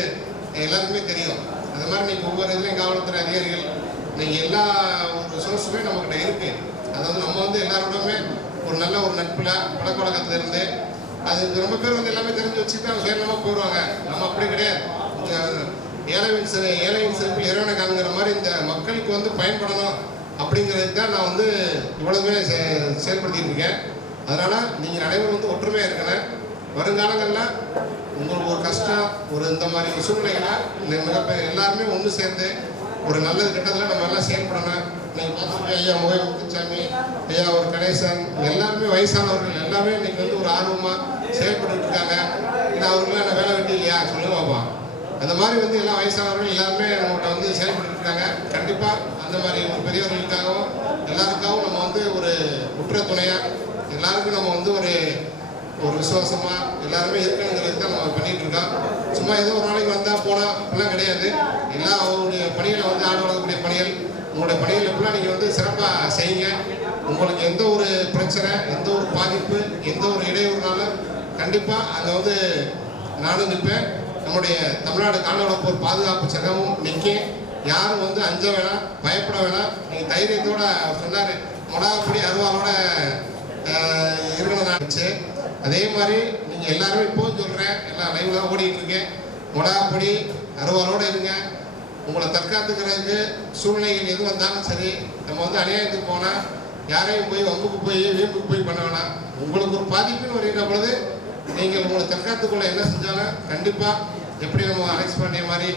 எல்லாருக்குமே தெரியும். அது மாதிரி நீங்கள் ஒவ்வொரு இதுலையும் காவல்துறை அதிகாரிகள் நீங்கள் எல்லா ஒரு சோர்ஸுமே நம்மக்கிட்ட இருக்கு. அதாவது நம்ம வந்து எல்லாரோடமே ஒரு நல்ல ஒரு நட்பில் பழக்க வழக்கத்தில் இருந்து அது ரொம்ப பேர் வந்து எல்லாமே தெரிஞ்சு வச்சுட்டு அவங்க சுயநலமாக போயிடுவாங்க. நம்ம அப்படி கிடையாது. ஏழையின் சிறப்பில் இறைவனை காணுங்கிற மாதிரி இந்த மக்களுக்கு வந்து பயன்படணும் அப்படிங்கிறதுக்கு தான் நான் வந்து இவ்வளவுமே செயல்படுத்திட்டு இருக்கேன். அதனால் நீங்கள் அனைவரும் வந்து ஒற்றுமையாக இருக்கணும். வருங்காலங்களில் உங்களுக்கு ஒரு கஷ்டம் ஒரு இந்த மாதிரி சூழ்நிலைகளை எல்லாருமே ஒன்று சேர்ந்து ஒரு நல்லது கட்டத்தில் நம்ம எல்லாம் செயல்படணும். நீங்கள் பார்த்துருக்கேன் ஐயா முகை முத்துச்சாமி, ஐயா ஒரு கணேசன், எல்லாருமே வயசானவர்கள் எல்லாமே இன்னைக்கு வந்து ஒரு ஆர்வமாக செயல்பட்டு இருக்காங்க. ஏன்னா அவர்களாம் என்ன வேலை வெட்டி இல்லையா சொல்லுங்க பாப்பா. அந்த மாதிரி வந்து எல்லா வயசானவர்கள் எல்லாருமே நம்மகிட்ட வந்து செயல்பட்டு இருக்காங்க. கண்டிப்பாக அந்த மாதிரி ஒரு பெரியவர்களுக்காகவும் எல்லாருக்காகவும் நம்ம வந்து ஒரு உற்ற துணையாக எல்லாருக்கும் நம்ம வந்து ஒரு விசுவாசமாக எல்லாருமே இருக்கணுங்கிறது தான் நம்ம பண்ணிகிட்டு இருக்கோம். சும்மா ஏதோ ஒரு நாளைக்கு வந்தால் போனால் அப்படிலாம் கிடையாது. எல்லா அவருடைய பணிகளை வந்து ஆடு வளர்க்கக்கூடிய பணிகள் உங்களுடைய பணிகள் எப்படிலாம் நீங்கள் வந்து சிறப்பாக செய்யுங்க. உங்களுக்கு எந்த ஒரு பிரச்சனை எந்த ஒரு பாதிப்பு எந்த ஒரு இடையூறுனாலும் கண்டிப்பாக அங்கே வந்து நானும் நிற்பேன். நம்முடைய தமிழ்நாடு கால்நடை வளர்ப்போர் பாதுகாப்பு சங்கமும் நிற்க. யாரும் வந்து அஞ்ச வேணாம், பயப்பட வேணாம். நீங்கள் தைரியத்தோட சொன்னார் மொடாப்படி அருவாளோட இருக்கணும் நினச்சி. அதே மாதிரி நீங்கள் எல்லாருமே இப்போவும் சொல்கிறேன், எல்லாம் லைவ் தான் ஓடிட்டு இருக்கேன். மொடாப்படி அருவாளோடு இருங்க. உங்களை தற்காத்துக்கிறதுக்கு சூழ்நிலைகள் எது வந்தாலும் சரி, நம்ம வந்து அநியாயத்துக்கு போனால் யாரையும் போய் வம்புக்கு போய் வீம்புக்கு போய் பண்ண வேணாம். உங்களுக்கு ஒரு பாதிப்புன்னு வருகிற பொழுது நீங்கள் உங்களை தற்காத்துக்குள்ள என்ன செஞ்சாலும் கண்டிப்பாக எப்படி நம்ம அலெக்ஸ் பண்ணிய மாதிரி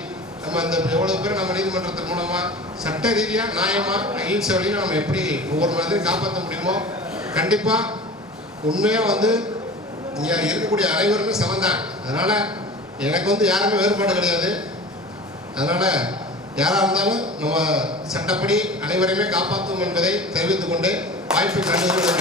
நம்ம அந்த எவ்வளோ பேர் நம்ம நீதிமன்றத்தின் மூலமாக சட்ட ரீதியாக நியாயமாக அகிம்சை வழியில் நம்ம எப்படி ஒவ்வொரு மனிதரையும் காப்பாற்ற முடியுமோ கண்டிப்பாக உண்மையாக வந்து இங்கே இருக்கக்கூடிய அனைவருமே சமந்தான். அதனால் எனக்கு வந்து யாருமே வேறுபாடு கிடையாது. அதனால் யாராக இருந்தாலும் நம்ம சட்டப்படி அனைவரையுமே காப்பாற்றும் என்பதை தெரிவித்துக் கொண்டு வாய்ப்பை கண்டுகொள்ள